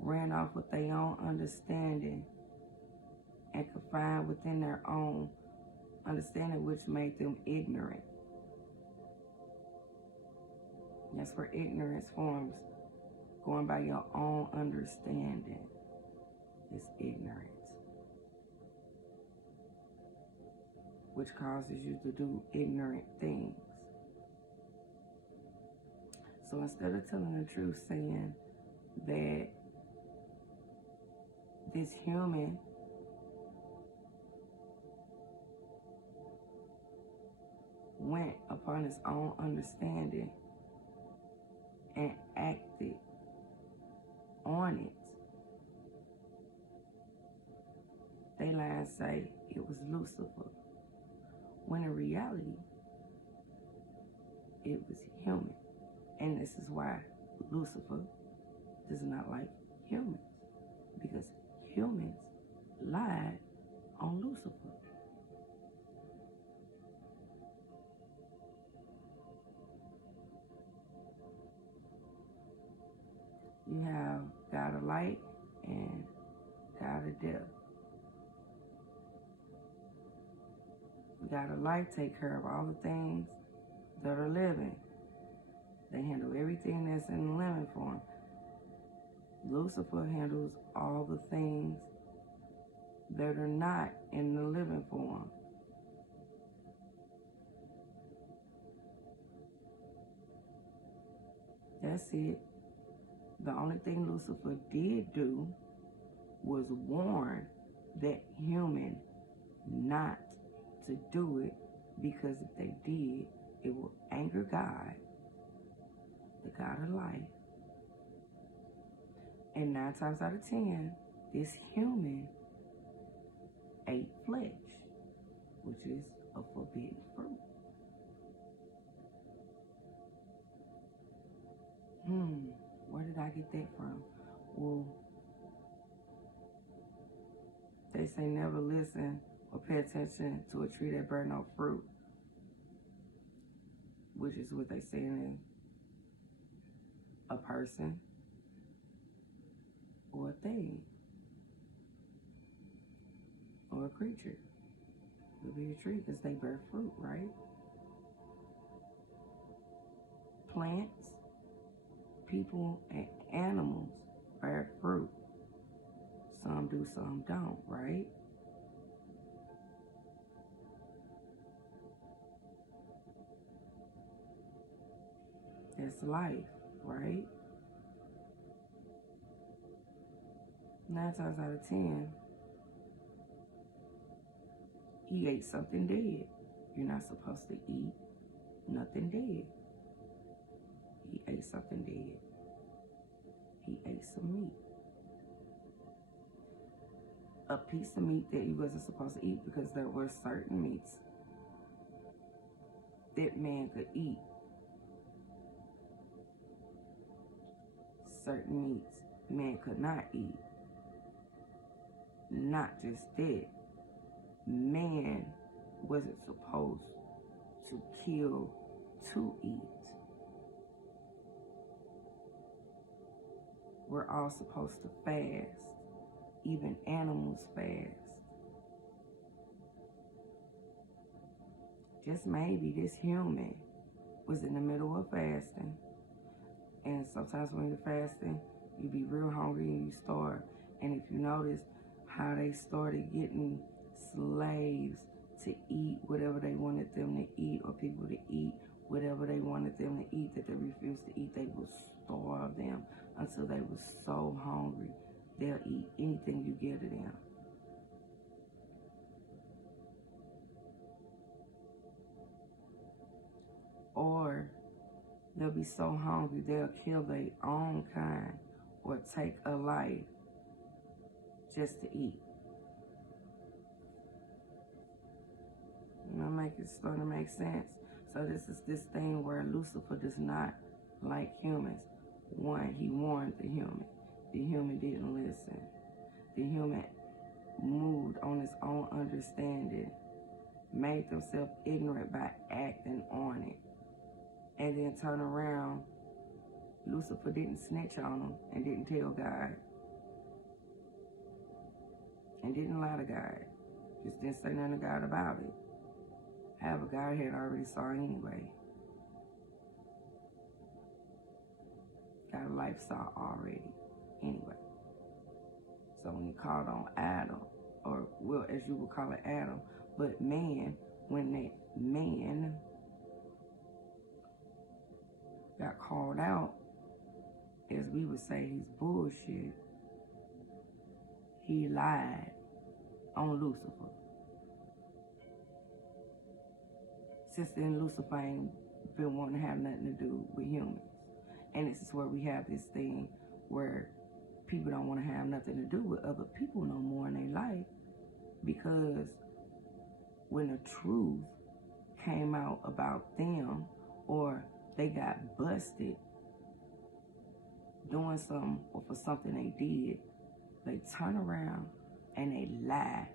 ran off with their own understanding and confined within their own understanding, which made them ignorant. That's where ignorance forms. Going by your own understanding is ignorance, which causes you to do ignorant things. So instead of telling the truth, saying that this human went upon his own understanding and acted on it, they lie and say it was Lucifer, when in reality it was human. And this is why Lucifer does not like humans, because humans lied on Lucifer. You have God of light and God of death. God of light take care of all the things that are living. They handle everything that's in the living form. Lucifer handles all the things that are not in the living form. That's it. The only thing Lucifer did do was warn that human not to do it, because if they did, it will anger God, the God of life. And 9 times out of 10, this human ate flesh, which is a forbidden fruit. Where did I get that from? Well, they say never listen or pay attention to a tree that bear no fruit, which is what they say in a person or a thing or a creature. It would be a tree because they bear fruit, right? Plants, people, and animals bear fruit. Some do, some don't, right? That's life, right? 9 times out of 10, he ate something dead. You're not supposed to eat nothing dead. He ate something dead. He ate some meat. A piece of meat that he wasn't supposed to eat, because there were certain meats that man could eat. Certain meats man could not eat. Not just that, man wasn't supposed to kill to eat. we're all supposed to fast. Even animals fast. Just maybe this human was in the middle of fasting. And sometimes when you're fasting, you be real hungry and you starve. And if you notice how they started getting slaves to eat whatever they wanted them to eat, or people to eat whatever they wanted them to eat that they refused to eat, they would starve them until they were so hungry they'll eat anything you give to them. Or they'll be so hungry they'll kill their own kind or take a life just to eat. You know, it's starting to make sense. So this is this thing where Lucifer does not like humans. One, he warned the human. The human didn't listen. The human moved on his own understanding, made themselves ignorant by acting on it. And then turn around, Lucifer didn't snitch on them and didn't tell God. And didn't lie to God. Just didn't say nothing to God about it. However, God had already saw anyway. God life saw already anyway. So when he called on Adam, or well, as you would call it Adam, but man, when that man got called out, as we would say, he's bullshit, he lied on Lucifer. Since then, Lucifer ain't been wanting to have nothing to do with humans. And this is where we have this thing where people don't want to have nothing to do with other people no more in their life, because when the truth came out about them, or they got busted doing something or for something they did, they turn around and they lie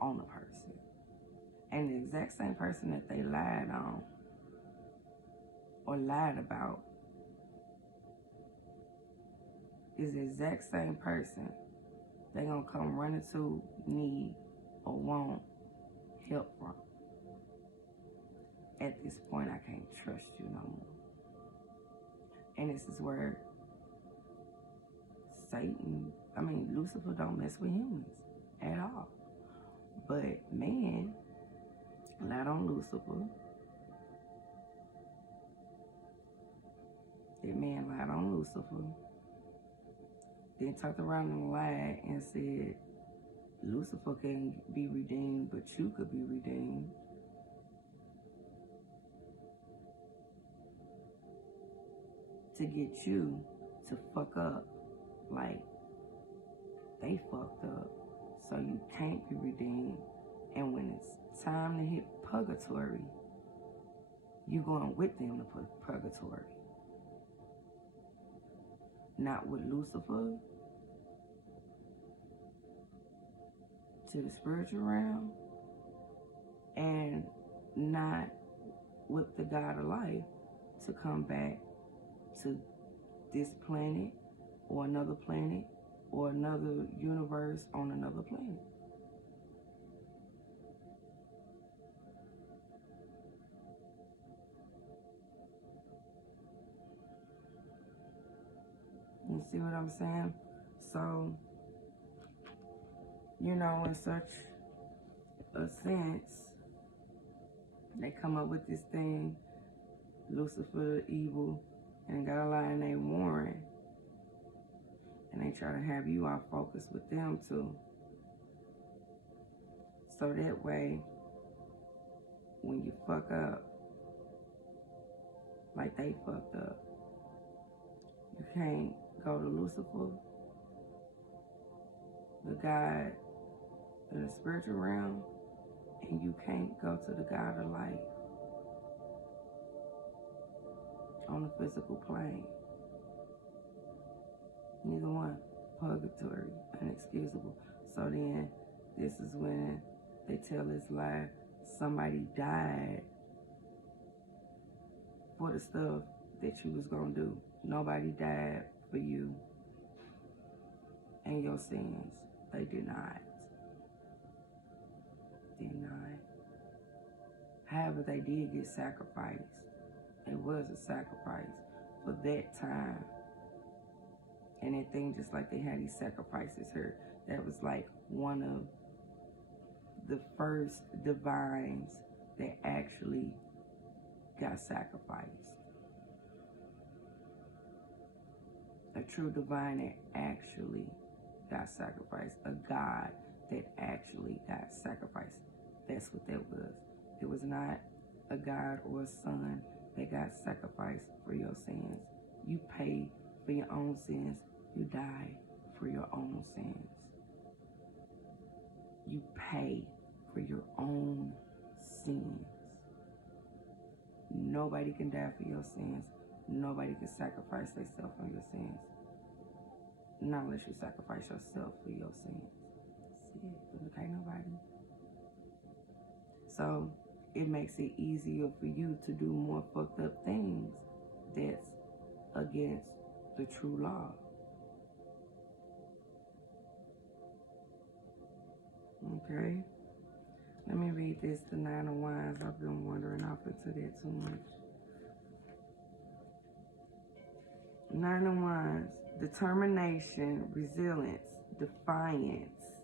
on the person. And the exact same person that they lied on or lied about is the exact same person they're going to come running to, need, or want help from. At this point, I can't trust you no more. And this is where Lucifer don't mess with humans at all. But man lied on Lucifer. That man lied on Lucifer. Then turned around and lied and said, Lucifer can be redeemed, but you could be redeemed. To get you to fuck up like they fucked up, so you can't be redeemed. And when it's time to hit purgatory, you going with them to purgatory. Not with Lucifer to the spiritual realm, and not with the God of life to come back to this planet or another universe on another planet. You see what I'm saying? So, in such a sense, they come up with this thing, Lucifer the evil, and got a lie in they warring. And they try to have you off focus with them too. So that way, when you fuck up, like they fucked up, you can't go to Lucifer, the God in the spiritual realm, and you can't go to the God of life on the physical plane. Neither one. Purgatory, inexcusable. So then, this is when they tell this lie. Somebody died for the stuff that you was gonna do. Nobody died for you. and your sins. They did not. Did not. However, they did get sacrificed. It was a sacrifice for that time. And that thing, just like they had these sacrifices here, that was like one of the first divines that actually got sacrificed. A true divine that actually got sacrificed. A God that actually got sacrificed. That's what that was. It was not a God or a son that got sacrificed for your sins. You pay for your own sins. You die for your own sins. You pay for your own sins. Nobody can die for your sins. Nobody can sacrifice themselves for your sins. Not unless you sacrifice yourself for your sins. That's it. Okay, nobody. So it makes it easier for you to do more fucked up things that's against the true law. Okay? Let me read this, the Nine of Wands. I've been wandering off into that too much. Nine of Wands, determination, resilience, defiance,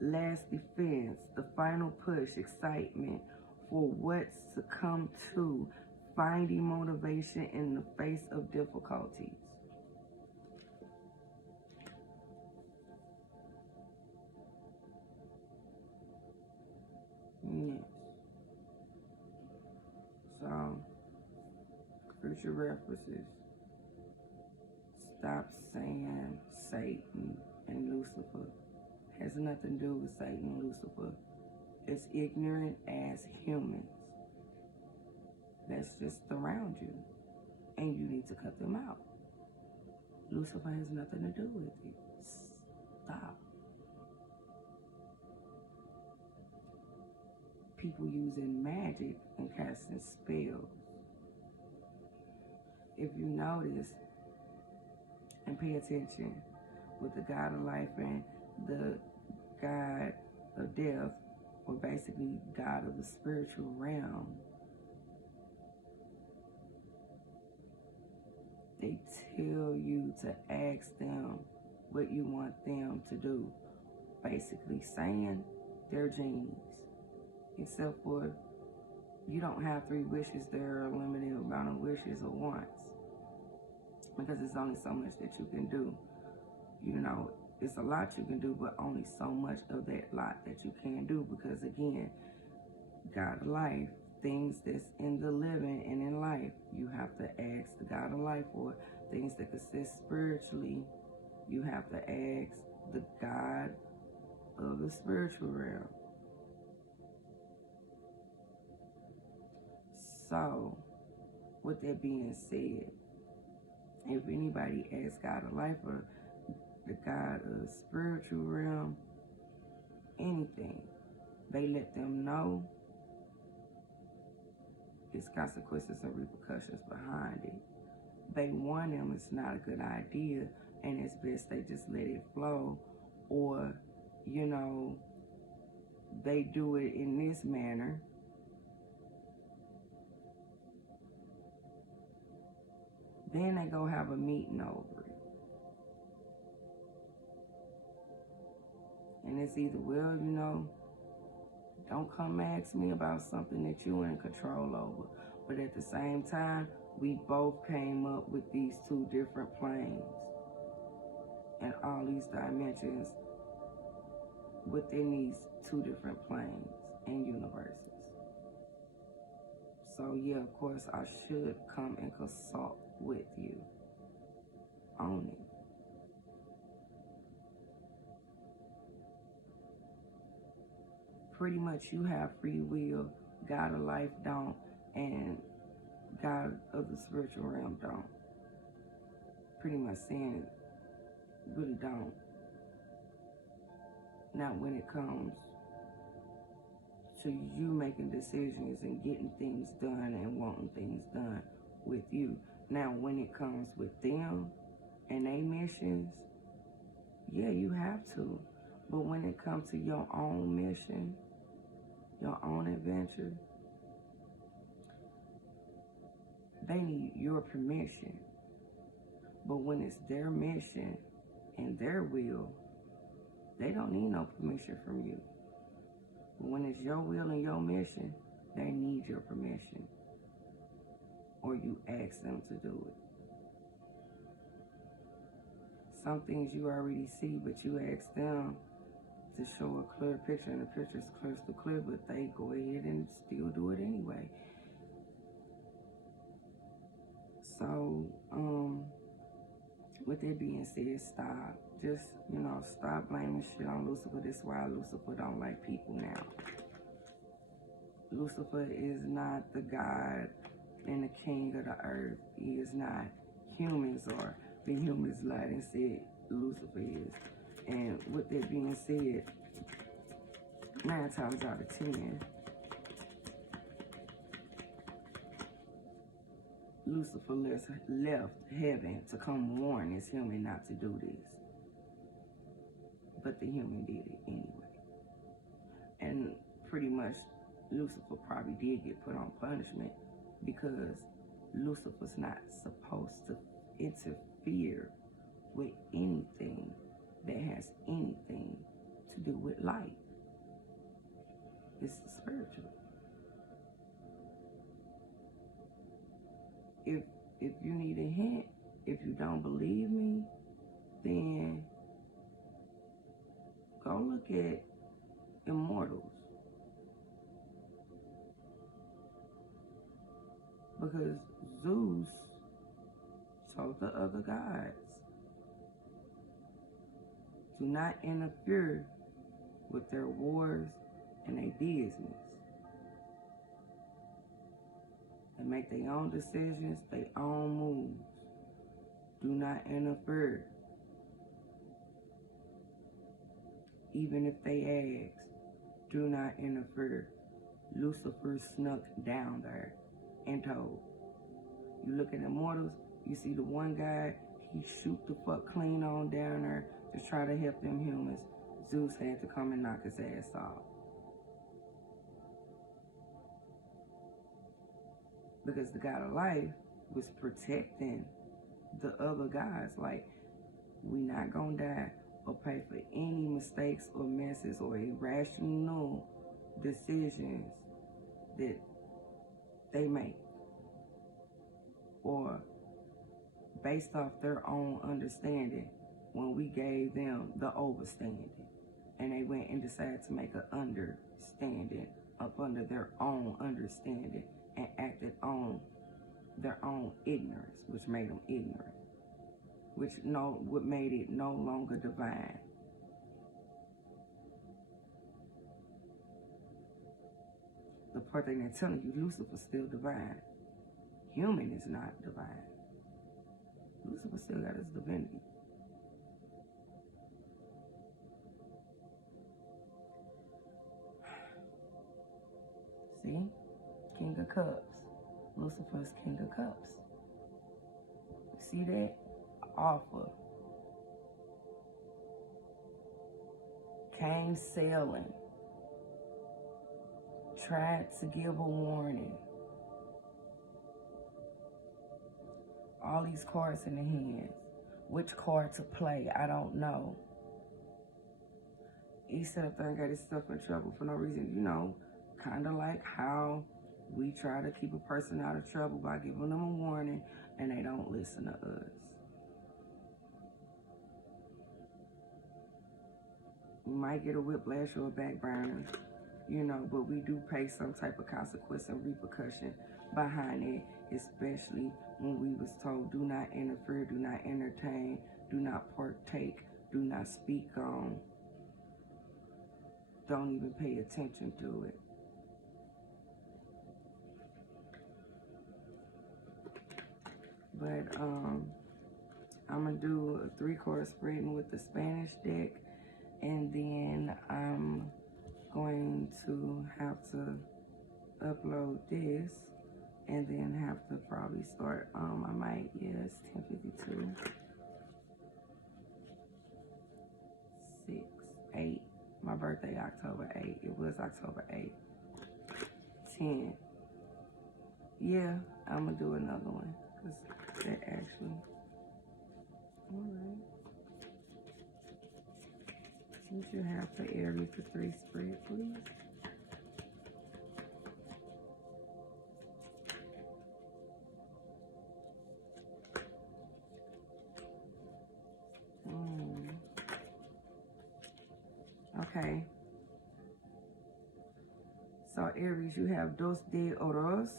last defense, the final push, excitement for what's to come to, finding motivation in the face of difficulties. Yes. So, future references. Stop saying Satan and Lucifer. Has nothing to do with Satan and Lucifer. It's ignorant as humans. That's just around you. And you need to cut them out. Lucifer has nothing to do with it. Stop. People using magic and casting spells. If you notice and pay attention with the God of life and the God of death, or basically God of the spiritual realm, they tell you to ask them what you want them to do. Basically saying they're genies. Except for you don't have 3 wishes. There are a limited amount of wishes at once. Because it's only so much that you can do. You know, it's a lot you can do, but only so much of that lot that you can do. Because again, God of life, things that's in the living and in life, you have to ask the God of life for. Things that consist spiritually, you have to ask the God of the spiritual realm. So, with that being said, if anybody asks God of life or the God of the spiritual realm, anything, they let them know there's consequences and repercussions behind it. They warn them it's not a good idea, and it's best they just let it flow, or, you know, they do it in this manner. Then they go have a meeting over it. And it's either, well, you know, don't come ask me about something that you in control over. But at the same time, we both came up with these 2 different planes and all these dimensions within these 2 different planes and universes. So yeah, of course, I should come and consult with you on it. Pretty much you have free will, God of life don't, and God of the spiritual realm don't. Pretty much saying really don't. Not when it comes to you making decisions and getting things done and wanting things done with you. Now, when it comes with them and their missions, Yeah, you have to. But when it comes to your own mission, your own adventure, they need your permission. But when it's their mission and their will, they don't need no permission from you. But when it's your will and your mission, they need your permission. Or you ask them to do it. Some things you already see, but you ask them to show a clear picture, and the picture's crystal clear, but they go ahead and still do it anyway. So, with that being said, stop. Just, stop blaming shit on Lucifer. This is why Lucifer don't like people now. Lucifer is not the God and the king of the earth. He is not. Humans are. The humans lied and said Lucifer is. And with that being said, 9 times out of 10, Lucifer left heaven to come warn this human not to do this. But the human did it anyway. And pretty much, Lucifer probably did get put on punishment because Lucifer's not supposed to interfere with anything that has anything to do with light. It's the spiritual. If you need a hint, if you don't believe me, then go look at Immortals. Because Zeus told the other gods, do not interfere with their wars and their business. They make their own decisions, their own moves. Do not interfere. Even if they ask, do not interfere. Lucifer snuck down there and told. You look at Immortals, you see the one guy, he shoot the fuck clean on down there to try to help them humans. Zeus had to come and knock his ass off. Because the God of life was protecting the other guys. Like, we not gonna die or pay for any mistakes or messes or irrational decisions that they make, or based off their own understanding when we gave them the overstanding and they went and decided to make an understanding up under their own understanding and acted on their own ignorance, which made them ignorant, what made it no longer divine. The part they're not telling you, Lucifer's still divine. Human is not divine. Lucifer still got his divinity. See? King of Cups. Lucifer's King of Cups. See that? Offer. Came sailing. Tried to give a warning. All these cards in the hands. Which card to play, I don't know. He sat up there and got himself in trouble for no reason, kind of like how we try to keep a person out of trouble by giving them a warning and they don't listen to us. We might get a whiplash or a back burner, but we do pay some type of consequence and repercussion behind it, especially when we was told, do not interfere, do not entertain, do not partake, do not speak on, don't even pay attention to it. But I'm going to do a 3-card spreading with the Spanish deck, and then I'm going to have to upload this, and then have to probably start, I might, yes, 10:52. My birthday, October 8th. It was October 8th. 10. Yeah, I'm going to do another one. Because that actually... Alright. What you have for Aries for 3 spread, please? Okay. So Aries, you have Dos de Oros,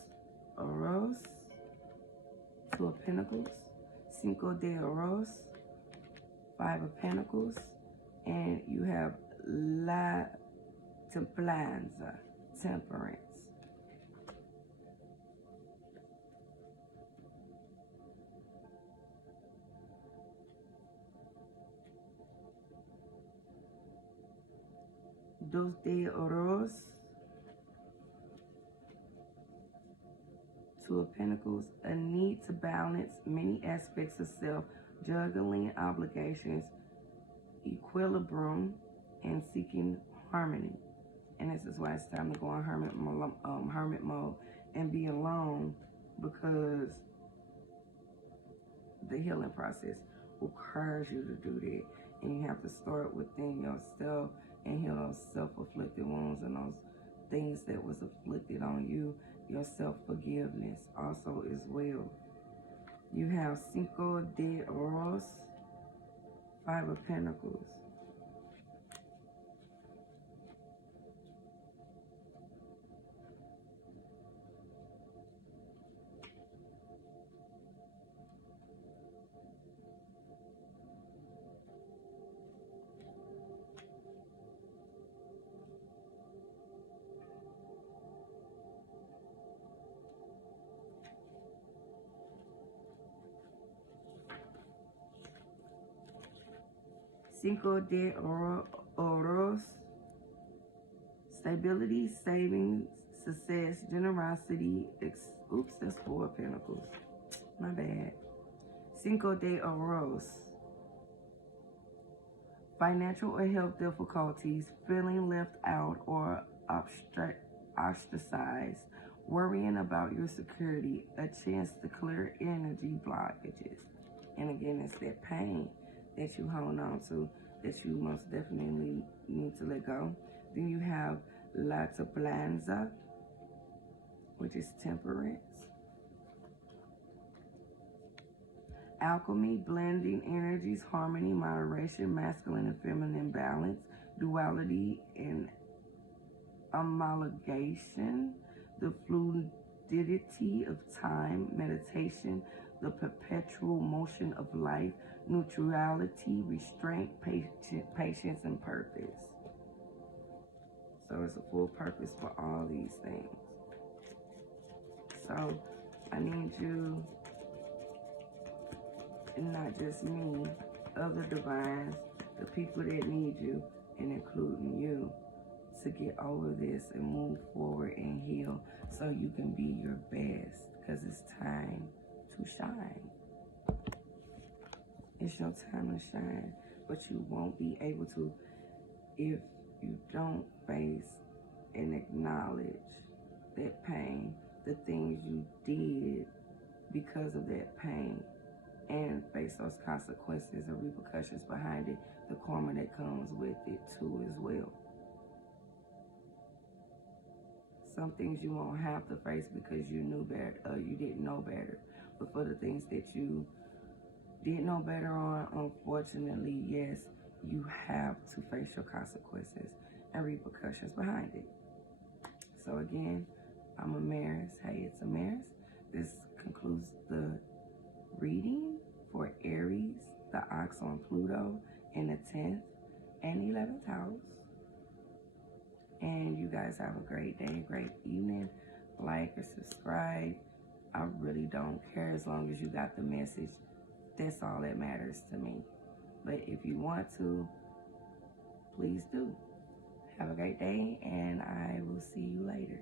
2 of Pentacles, Cinco de Oros, 5 of Pentacles, and you have La Templanza, Temperance. Dos de Oros, 2 of Pentacles, a need to balance many aspects of self, juggling obligations, equilibrium, and seeking harmony. And this is why it's time to go on hermit mode and be alone, because the healing process requires you to do that. And you have to start within yourself and heal those self-afflicted wounds and those things that was afflicted on you. Your self-forgiveness also as well. You have Cinco de Oros, 5 of Pentacles. Cinco de Oros, stability, savings, success, generosity. Oops, that's 4 of Pentacles. My bad. Cinco de Oros, financial or health difficulties, feeling left out or ostracized, worrying about your security, a chance to clear energy blockages. And again, it's that pain that you hold on to that you most definitely need to let go. Then you have La Templanza, which is temperance. Alchemy, blending energies, harmony, moderation, masculine and feminine balance, duality and amalgamation, the fluidity of time, meditation, the perpetual motion of life, neutrality, restraint, patience, and purpose. So it's a full purpose for all these things. So I need you, and not just me, other divines, the people that need you, and including you, to get over this and move forward and heal so you can be your best, because it's time to shine. It's your time to shine, but you won't be able to if you don't face and acknowledge that pain, the things you did because of that pain, and face those consequences and repercussions behind it, the karma that comes with it too as well. Some things you won't have to face because you knew better, you didn't know better. But for the things that you did know better on, unfortunately, yes, you have to face your consequences and repercussions behind it. So again, I'm Amaris. Hey, it's Amaris. This concludes the reading for Aries, the ox on Pluto in the 10th and 11th house. And you guys have a great day, great evening. Like or subscribe. I really don't care as long as you got the message. That's all that matters to me. But if you want to, please do. Have a great day, and I will see you later.